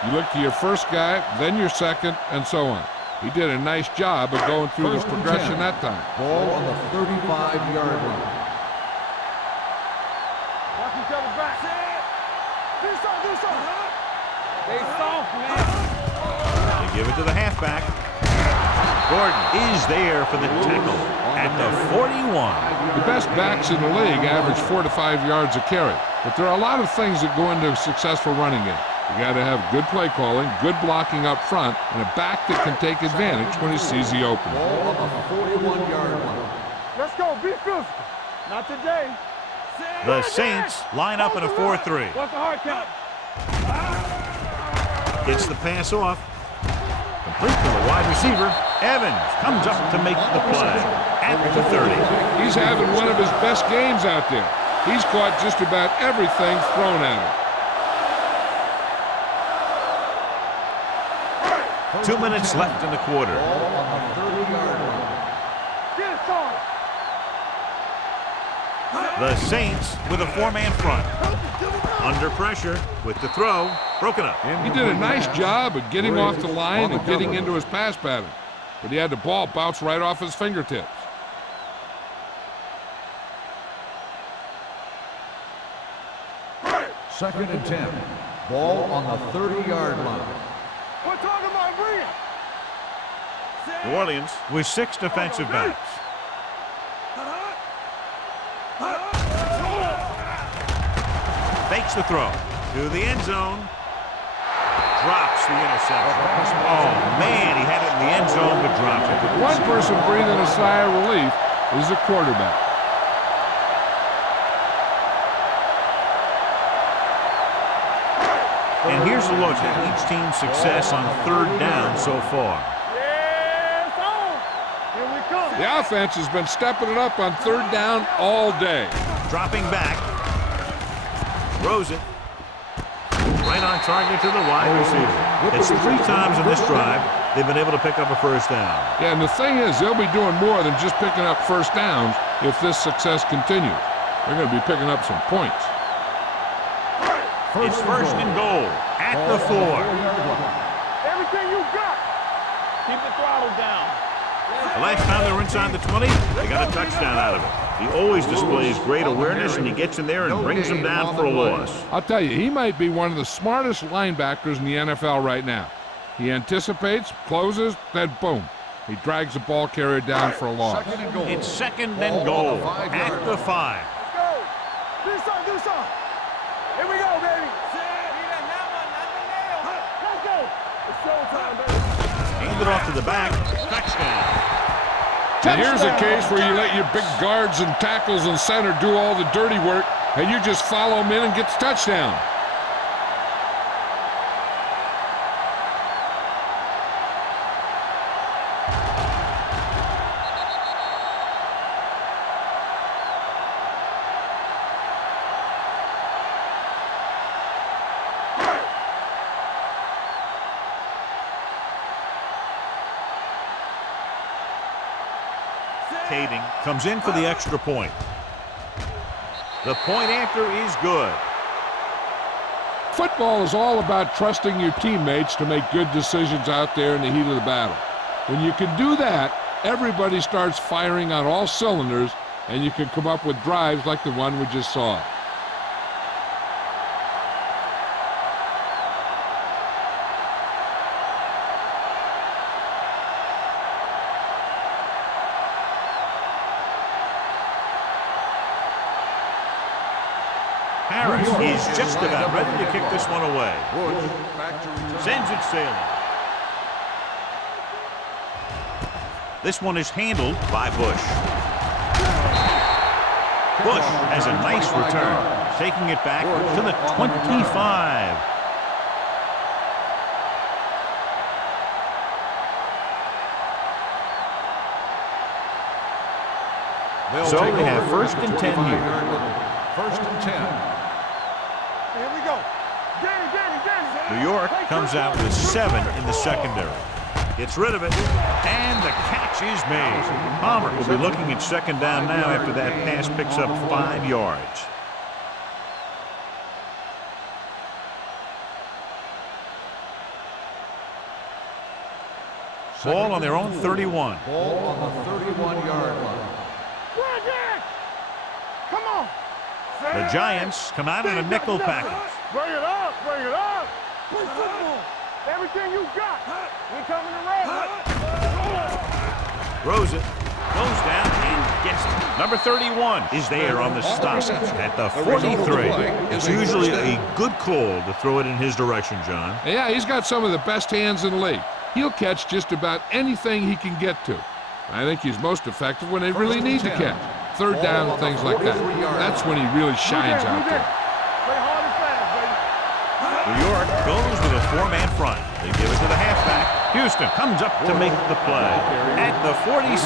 You look to your first guy, then your second, and so on. He did a nice job of going through this progression that time. Ball on the 35-yard line. Watch each other back. Do something. They soft, man. They give it to the halfback. Gordon is there for the tackle at the 41. The best backs in the league average 4 to 5 yards a carry, but there are a lot of things that go into a successful running game. You got to have good play calling, good blocking up front, and a back that can take advantage when he sees the opening. Ball on the 41-yard line. Let's go. Be physical. Not today. The Saints line up in a 4-3. What's the hard count? Gets the pass off. Complete to the wide receiver. Evans comes up to make the play at the 30. He's having one of his best games out there. He's caught just about everything thrown at him. 2 minutes left in the quarter. Ball on the 30-yard line. Get it started. The Saints with a 4-man front. Under pressure with the throw. Broken up. He did a nice job of getting off the line and getting into his pass pattern, but he had the ball bounce right off his fingertips. Second and 10. Ball on the 30-yard line. We're talking about Bria. New Orleans with 6 defensive backs. Fakes the throw to the end zone. Drops the interception. Oh, man, he had it in the end zone, but dropped it. One person breathing a sigh of relief is the quarterback. And here's a look at each team's success on 3rd down so far. Yes, on. Here we come. The offense has been stepping it up on 3rd down all day. Dropping back. Throws it. Right on target to the wide receiver. It's 3 times in this drive they've been able to pick up a first down. Yeah, and the thing is, they'll be doing more than just picking up first downs if this success continues. They're going to be picking up some points. It's first and goal at the 4. Everything you got. Keep the throttle down. The last time they were inside the 20, they got a touchdown out of it. He always displays great awareness, and he gets in there and brings them down for a loss. I'll tell you, he might be one of the smartest linebackers in the NFL right now. He anticipates, closes, then boom. He drags the ball carrier down for a loss. It's second and goal at the 5. Let's go. Do something. Here we go, baby. Let's go. It's showtime, baby. hand it off to the back. Touchdown. And here's a case where you let your big guards and tackles and center do all the dirty work, and you just follow them in and get the touchdown. Kading comes in for the extra point. The point after is good. Football is all about trusting your teammates to make good decisions out there in the heat of the battle. When you can do that, everybody starts firing on all cylinders, and you can come up with drives like the one we just saw. Harris is just about ready to kick this one away. Bush back to return. Sends it sailing. This one is handled by Bush. Bush has a nice return, taking it back to the 25. So they have first and 10 here. First and 10. Here we go. Danny. New York comes out with 7 in the secondary. Gets rid of it, and the catch is made. Palmer will be looking at second down now after that pass picks up 5 yards. Ball on their own 31. Ball on the 31-yard line. Come on. The Giants come out in a nickel package. Bring it up. Play football. Everything you got. We coming to roll. Throws it, goes down and gets it. Number 31 is there on the stop at the 43. It's usually a good call to throw it in his direction, John. Yeah, he's got some of the best hands in the league. He'll catch just about anything he can get to. I think he's most effective when they really need to catch. Third down and things like that. That's when he really shines out there. Play hard and fast, baby. New York goes with a 4-man front. They give it to the halfback. Houston comes up to make the play at the 46.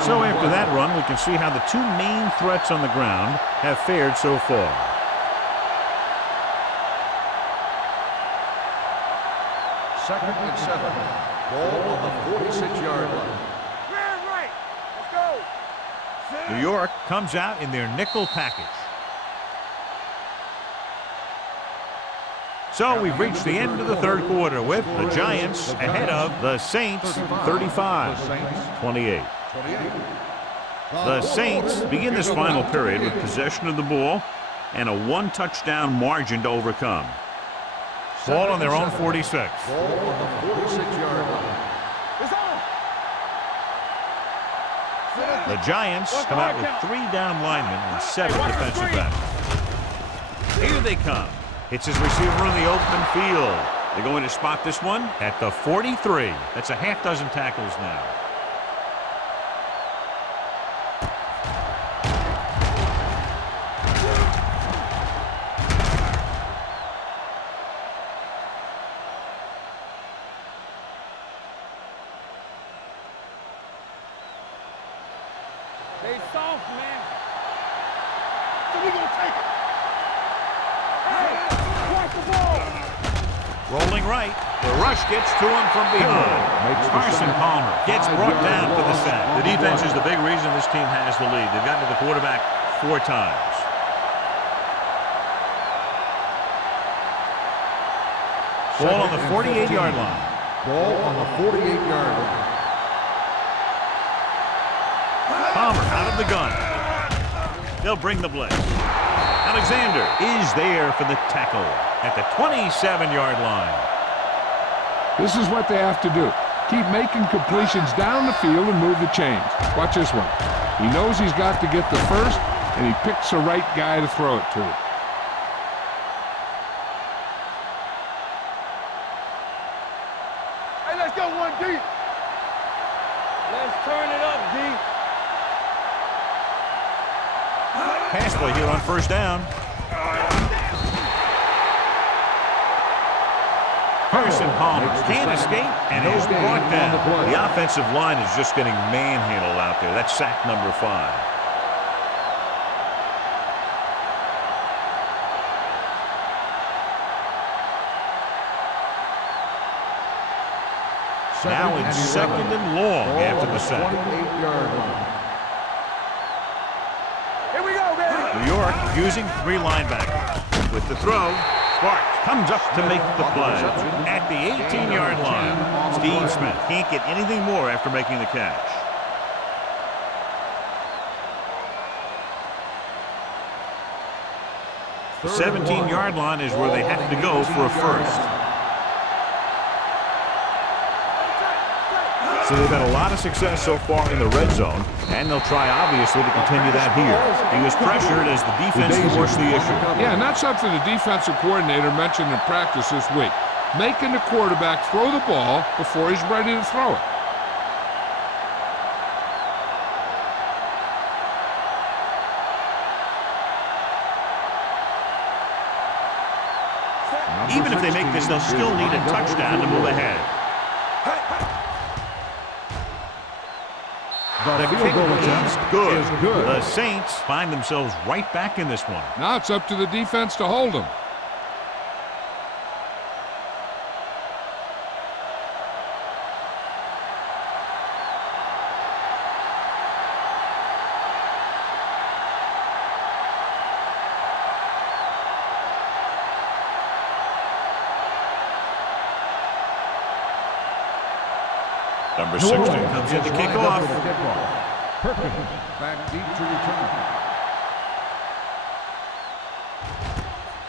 So after that run, we can see how the two main threats on the ground have fared so far. Second and 7. Ball on the 46-yard line. Right. Let's go. New York comes out in their nickel package. So we've reached the end of the third quarter with the Giants ahead of the Saints 35-28. The Saints begin this final period with possession of the ball and a 1-touchdown margin to overcome. Ball on their own 46. Ball on the 46-yard line. It's on. The Giants come out with 3 down linemen and 7 defensive backs. Here they come. Hits his receiver in the open field. They're going to spot this one at the 43. That's a half dozen tackles now. Stay soft, man. So we gonna take it. Rolling right. The rush gets to him from behind. Carson Palmer gets brought down for the sack. The defense is the big reason this team has the lead. They've gotten to the quarterback 4 times. Ball on the 48-yard line. Ball on the 48-yard line. Palmer out of the gun. They'll bring the blitz. Alexander is there for the tackle at the 27-yard line. This is what they have to do. Keep making completions down the field and move the chains. Watch this one. He knows he's got to get the first, and he picks the right guy to throw it to. Hey, let's go 1 deep. pass play here on first down. Carson Palmer can't escape and is brought down. The offensive line is just getting manhandled out there. That's sack number 5. Now in second and long after the sack. 28-yard line. Here we go, baby. New York using 3 linebackers. With the throw, Sparks comes up to make the play. At the 18-yard line, Steve Smith can't get anything more after making the catch. The 17-yard line is where they have to go for a first. So they've had a lot of success so far in the red zone, and they'll try, obviously, to continue that here. He was pressured as the defense forced the issue. Yeah, and that's something the defensive coordinator mentioned in practice this week. Making the quarterback throw the ball before he's ready to throw it. Even if they make this, they'll still need a touchdown to move ahead. The kick is good. The Saints find themselves right back in this one. Now it's up to the defense to hold them. Number 16 comes in to kick off. Perkins back deep to return.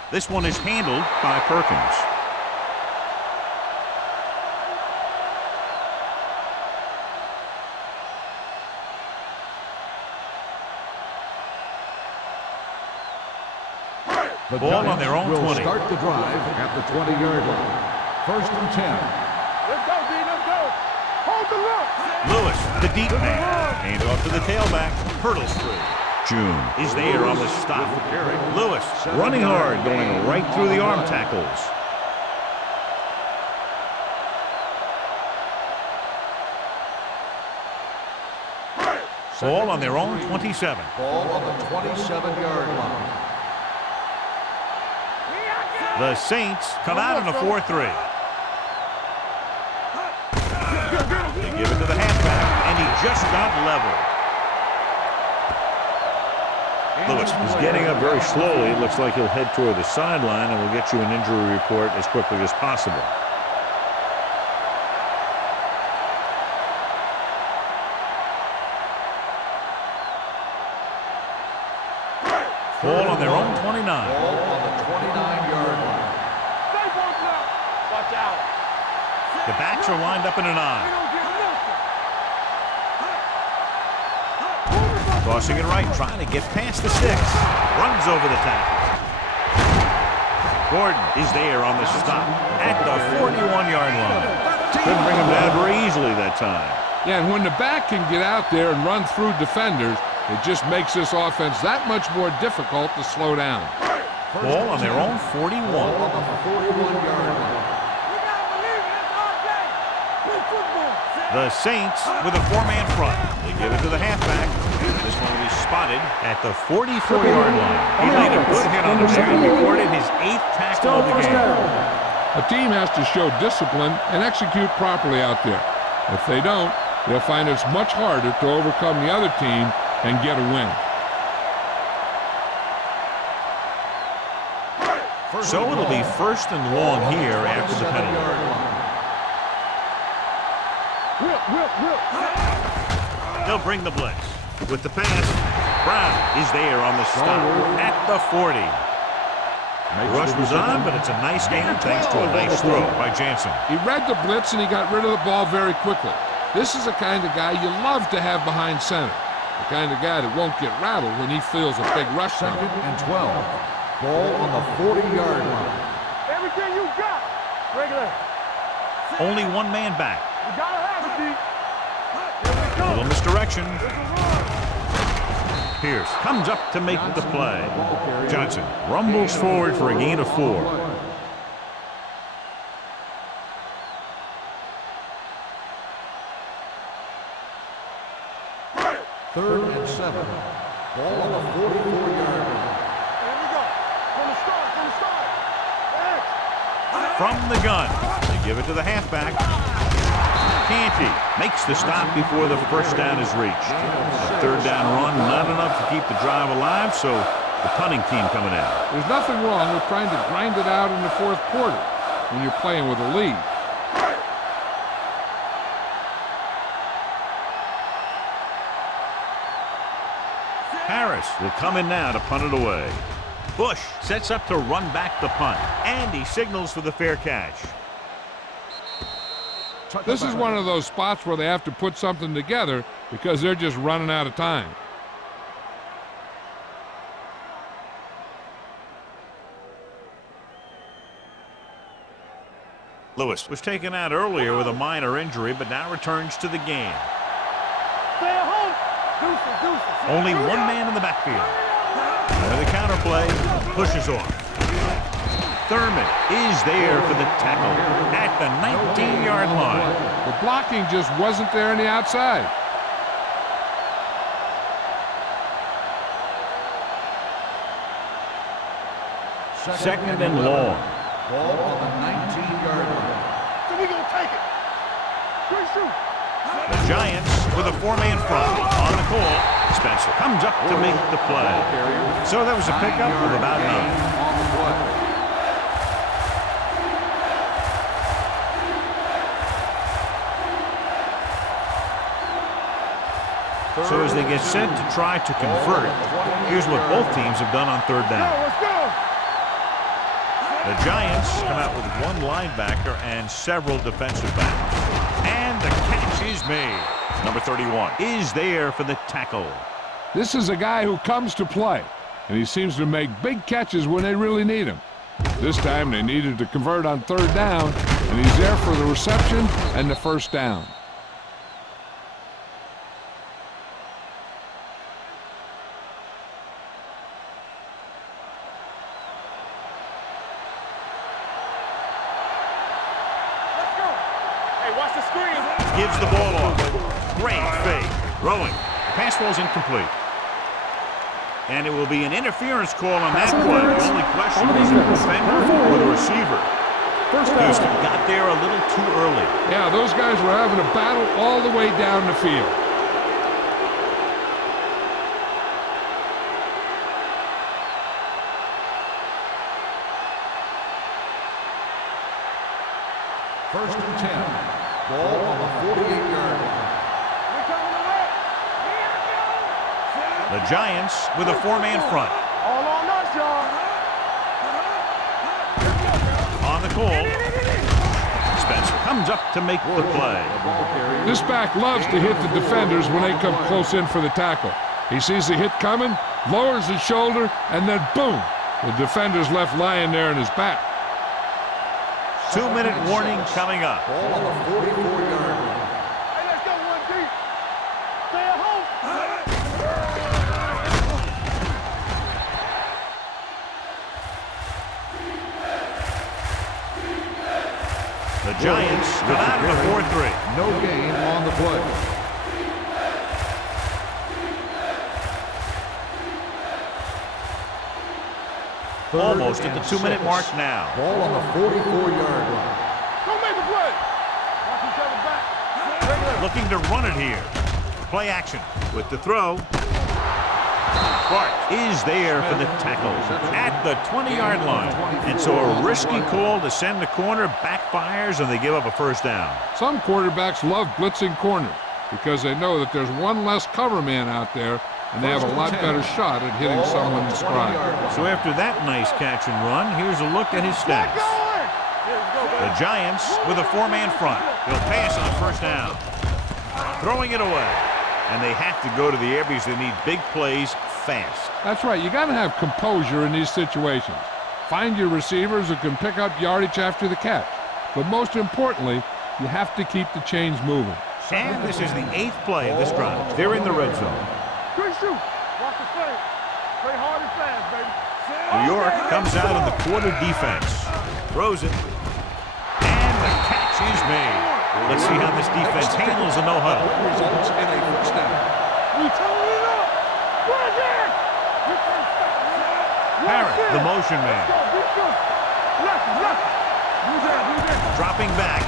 This one is handled by Perkins. The Ball on their own will 20. Start the drive at the 20-yard line. First and 10. Let's go, D. Let's go. Hold the look. Lewis, the deep man. Hands off to the tailback. Hurdles through. June is there on the stop. Lewis running hard, going right through the arm tackles. Ball on their own 27. Ball on the 27-yard line. The Saints come out in a 4-3. They give it to the halfback, and he just got leveled. Lewis is getting up very slowly. It looks like he'll head toward the sideline, and we'll get you an injury report as quickly as possible. Ball on their own 29. Ball on the 29-yard line. Stay one left. Watch out. The backs are lined up in an We I. don't get nothing. Crossing it right, trying to get past the sticks. Runs over the tackle. Gordon is there on the stop at the 41-yard line. Couldn't bring him down very easily that time. Yeah, and when the back can get out there and run through defenders, it just makes this offense that much more difficult to slow down. Ball on their own 41. Ball on the 41-yard line. We gotta believe it. It's our day. Play football. The Saints with a 4-man front. They give it to the halfback. This one will be spotted at the 44-yard line. He laid a good hit on the there and recorded his 8th tackle of the game. A team has to show discipline and execute properly out there. If they don't, they'll find it's much harder to overcome the other team and get a win. So it'll be first and long here after the penalty. They'll bring the blitz. With the pass, Brown is there on the stop at the 40. The rush was on, but it's a nice game thanks to a nice throw by Jansen. He read the blitz and he got rid of the ball very quickly. This is the kind of guy you love to have behind center. The kind of guy that won't get rattled when he feels a big rush. Second and 12. Ball on the 40-yard line. Everything you got. Regular. Only one man back. You gotta have it, D. Here we A go. little misdirection. It's a run. Pierce comes up to make the play. Johnson rumbles forward for a gain of 4. Third and 7. Ball on the 44-yard line. Here we go. From the start, from the start. X. From the gun, they give it to the halfback. Canty makes the stop before the first down is reached. A third down run, not enough to keep the drive alive, so the punting team coming out. There's nothing wrong with trying to grind it out in the fourth quarter when you're playing with a lead. Harris will come in now to punt it away. Bush sets up to run back the punt, and he signals for the fair catch. This is one of those spots where they have to put something together because they're just running out of time. Lewis was taken out earlier with a minor injury, but now returns to the game. Stay at home. Deuces. Only one man in the backfield. And the counterplay pushes off. Thurman is there for the tackle at the 19-yard line. The blocking just wasn't there on the outside. Second and long. Ball on the 19-yard line. So we gonna take it. Good shoot. The Giants with a 4-man front on the call. Spencer comes up to make the play. So that was a pickup of about 9. On the play. So as they get set to try to convert, here's what both teams have done on third down. Let's go. The Giants come out with one linebacker and several defensive backs. And the catch is made. Number 31 is there for the tackle. This is a guy who comes to play, and he seems to make big catches when they really need him. This time they needed to convert on third down, and he's there for the reception and the first down. Let's go. Hey, watch the screen. Gives the ball off. Great fake. Throwing. The pass falls incomplete. And it will be an interference call on that play. The only question is the defender or the receiver. Houston got there a little too early. Yeah, those guys were having a battle all the way down the field. First and 10. Ball on the 48-yard line. We coming to win. The Giants with a 4-man front. All on us, y'all. On the call. Spencer comes up to make the play. This back loves to hit the defenders when they come close in for the tackle. He sees the hit coming, lowers his shoulder, and then boom, the defender's left lying there in his back. 2-minute warning coming up. Ball on the 44-yard line. Hey, let's go one deep. Stay at home. The Giants come out of the 4-3. No gain on the play. Almost at the 2-minute mark now. Ball on the 44-yard line. Go make a play. Watch each other back. Looking to run it here. Play action with the throw. Clark is there for the tackle at the 20-yard line. And so a risky call to send the corner backfires, and they give up a first down. Some quarterbacks love blitzing corners because they know that there's one less cover man out there, and they have a lot better shot at hitting someone in stride. So after that nice catch and run, here's a look at his stats. The Giants with a 4-man front. They'll pass on first down. Throwing it away. And they have to go to the air because they need big plays fast. That's right. You got to have composure in these situations. Find your receivers who can pick up yardage after the catch. But most importantly, you have to keep the chains moving. And this is the 8th play of this drive. They're in the red zone. Good shoot. Watch the play. Play hard and fast, baby. New York comes out in the quarter defense. Throws it. And the catch is made. Let's see how this defense handles a no-huddle. Results in a first down. We tone it up. Right there. You can't stop. Parrott, the motion man. Go, be good. Left. Move that. Dropping back.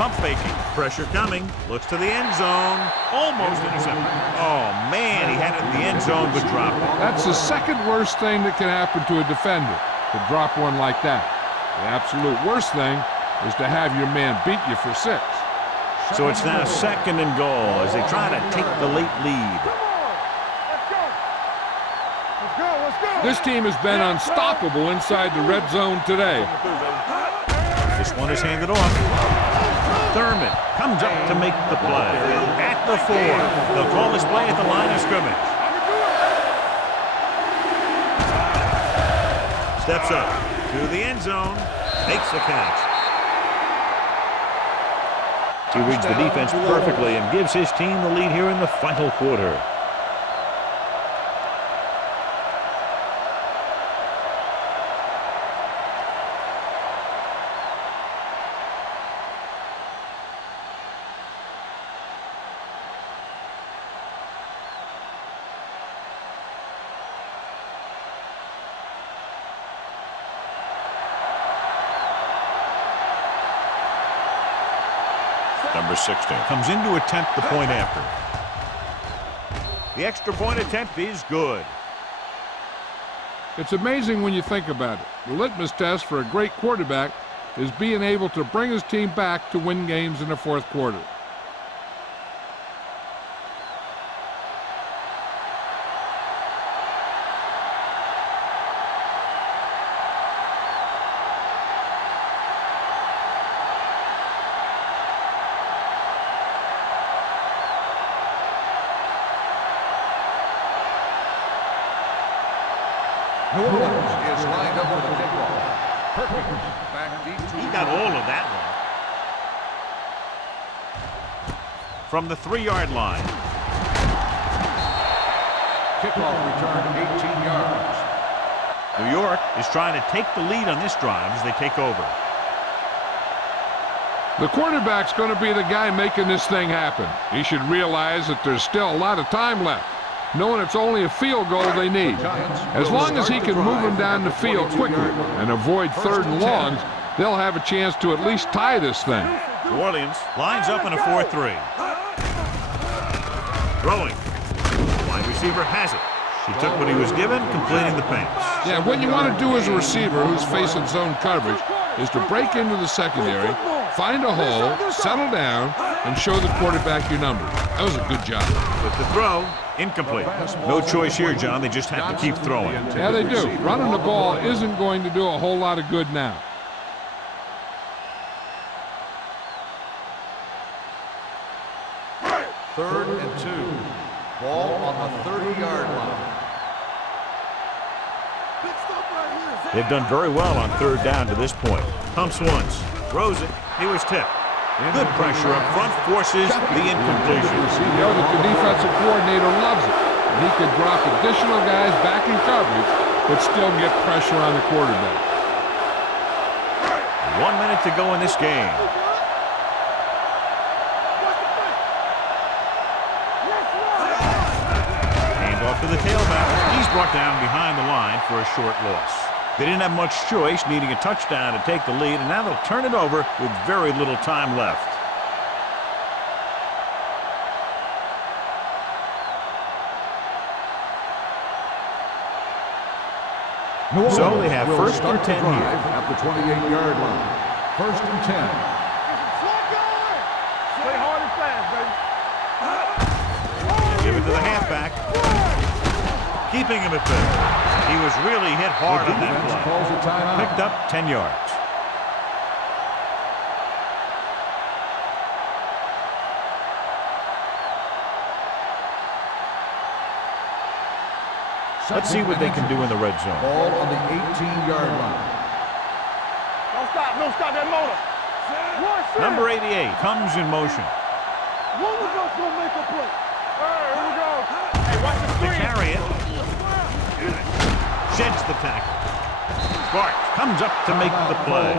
Pump faking. Pressure coming. Looks to the end zone. Almost intercepted. Oh, man, he had it in the end zone, but dropped it. That's the second worst thing that can happen to a defender, to drop one like that. The absolute worst thing is to have your man beat you for 6. So it's now 2nd and goal as they try to take the late lead. Let's go. This team has been unstoppable inside the red zone today. This one is handed off. Thurman comes up to make the play. At the 4. They'll call this play at the line of scrimmage. Steps up to the end zone. Makes the catch. He reads the defense perfectly and gives his team the lead here in the final quarter. Number 16 comes in to attempt the point after. The extra point attempt is good. It's amazing when you think about it. The litmus test for a great quarterback is being able to bring his team back to win games in the fourth quarter. New Orleans is lined up for the kickoff. Perfect. Back deep to He got all of that one. From the 3-yard line. kickoff return 18 yards. New York is trying to take the lead on this drive as they take over. The quarterback's going to be the guy making this thing happen. He should realize that there's still a lot of time left, knowing it's only a field goal they need. As long as he can move them down the field quickly and avoid 3rd and longs, they'll have a chance to at least tie this thing. New Orleans lines up in a 4-3. Throwing. Wide receiver has it. He took what he was given, completing the pass. Yeah, what you want to do as a receiver who's facing zone coverage is to break into the secondary, find a hole, settle down, and show the quarterback your numbers. That was a good job. With the throw, incomplete. No choice here, John. They just have to keep throwing. Yeah, they do. Running the ball isn't going to do a whole lot of good now. Third and 2. Ball on the 30-yard line. They've done very well on 3rd down to this point. Pumps once, throws it, he was tipped. Good pressure up front, forces the incompletion. You know that the defensive coordinator loves it. And he could drop additional guys back in coverage, but still get pressure on the quarterback. 1 minute to go in this game. Hand off to the tailback. He's brought down behind the line for a short loss. They didn't have much choice, needing a touchdown to take the lead, and now they'll turn it over with very little time left. So they have 1st and 10 here. At the 28-yard line. 1st and 10. Play hard and fast, baby. Give it to the halfback. Keeping him at bay. He was really hit hard on that play. Calls a timeout. Picked up 10 yards. Let's see what they can do in the red zone. Ball on the 18-yard line. Don't stop that motor. Number 88 comes in motion. One of us gonna make a play. All right, here we go. Hey, watch the screen. The carry area. Sheds the tackle. Sparks comes up to make the play.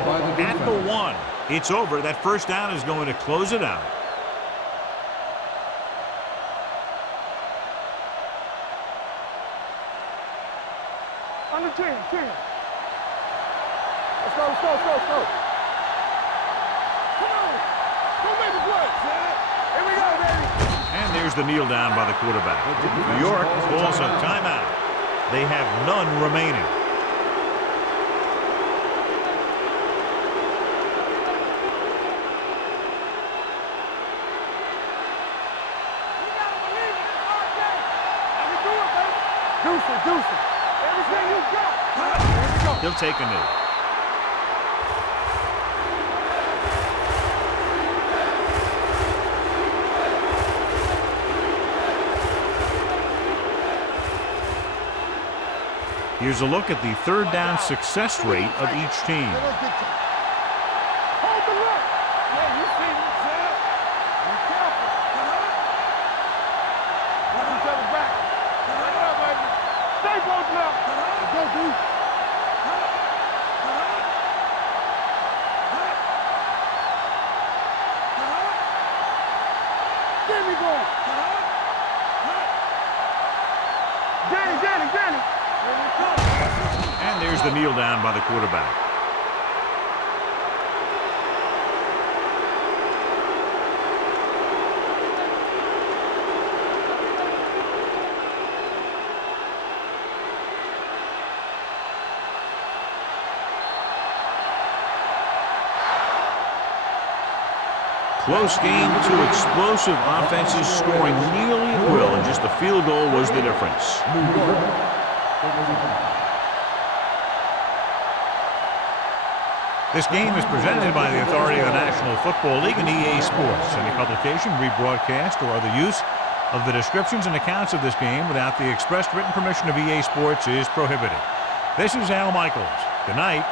At the 1. It's over. That first down is going to close it out. Under 10. Let's go. Come on. Go make the play. Here we go, baby. And there's the kneel down by the quarterback. New York calls a timeout. They have none remaining. Deuce it. Everything you got. Here we go. He'll take a knee. Here's a look at the third down success rate of each team. Hold the look. Yeah, you see me, Sam. Be careful. Watch each other back. Back it up, baby. Stay close now. Let's go, dude. Give me going. Danny. And there's the kneel down by the quarterback. Close game, 2 explosive offenses scoring nearly at will, and just a field goal was the difference. This game is presented by the authority of the National Football League and EA Sports. Any publication, rebroadcast, or other use of the descriptions and accounts of this game without the expressed written permission of EA Sports is prohibited. This is Al Michaels. Good night.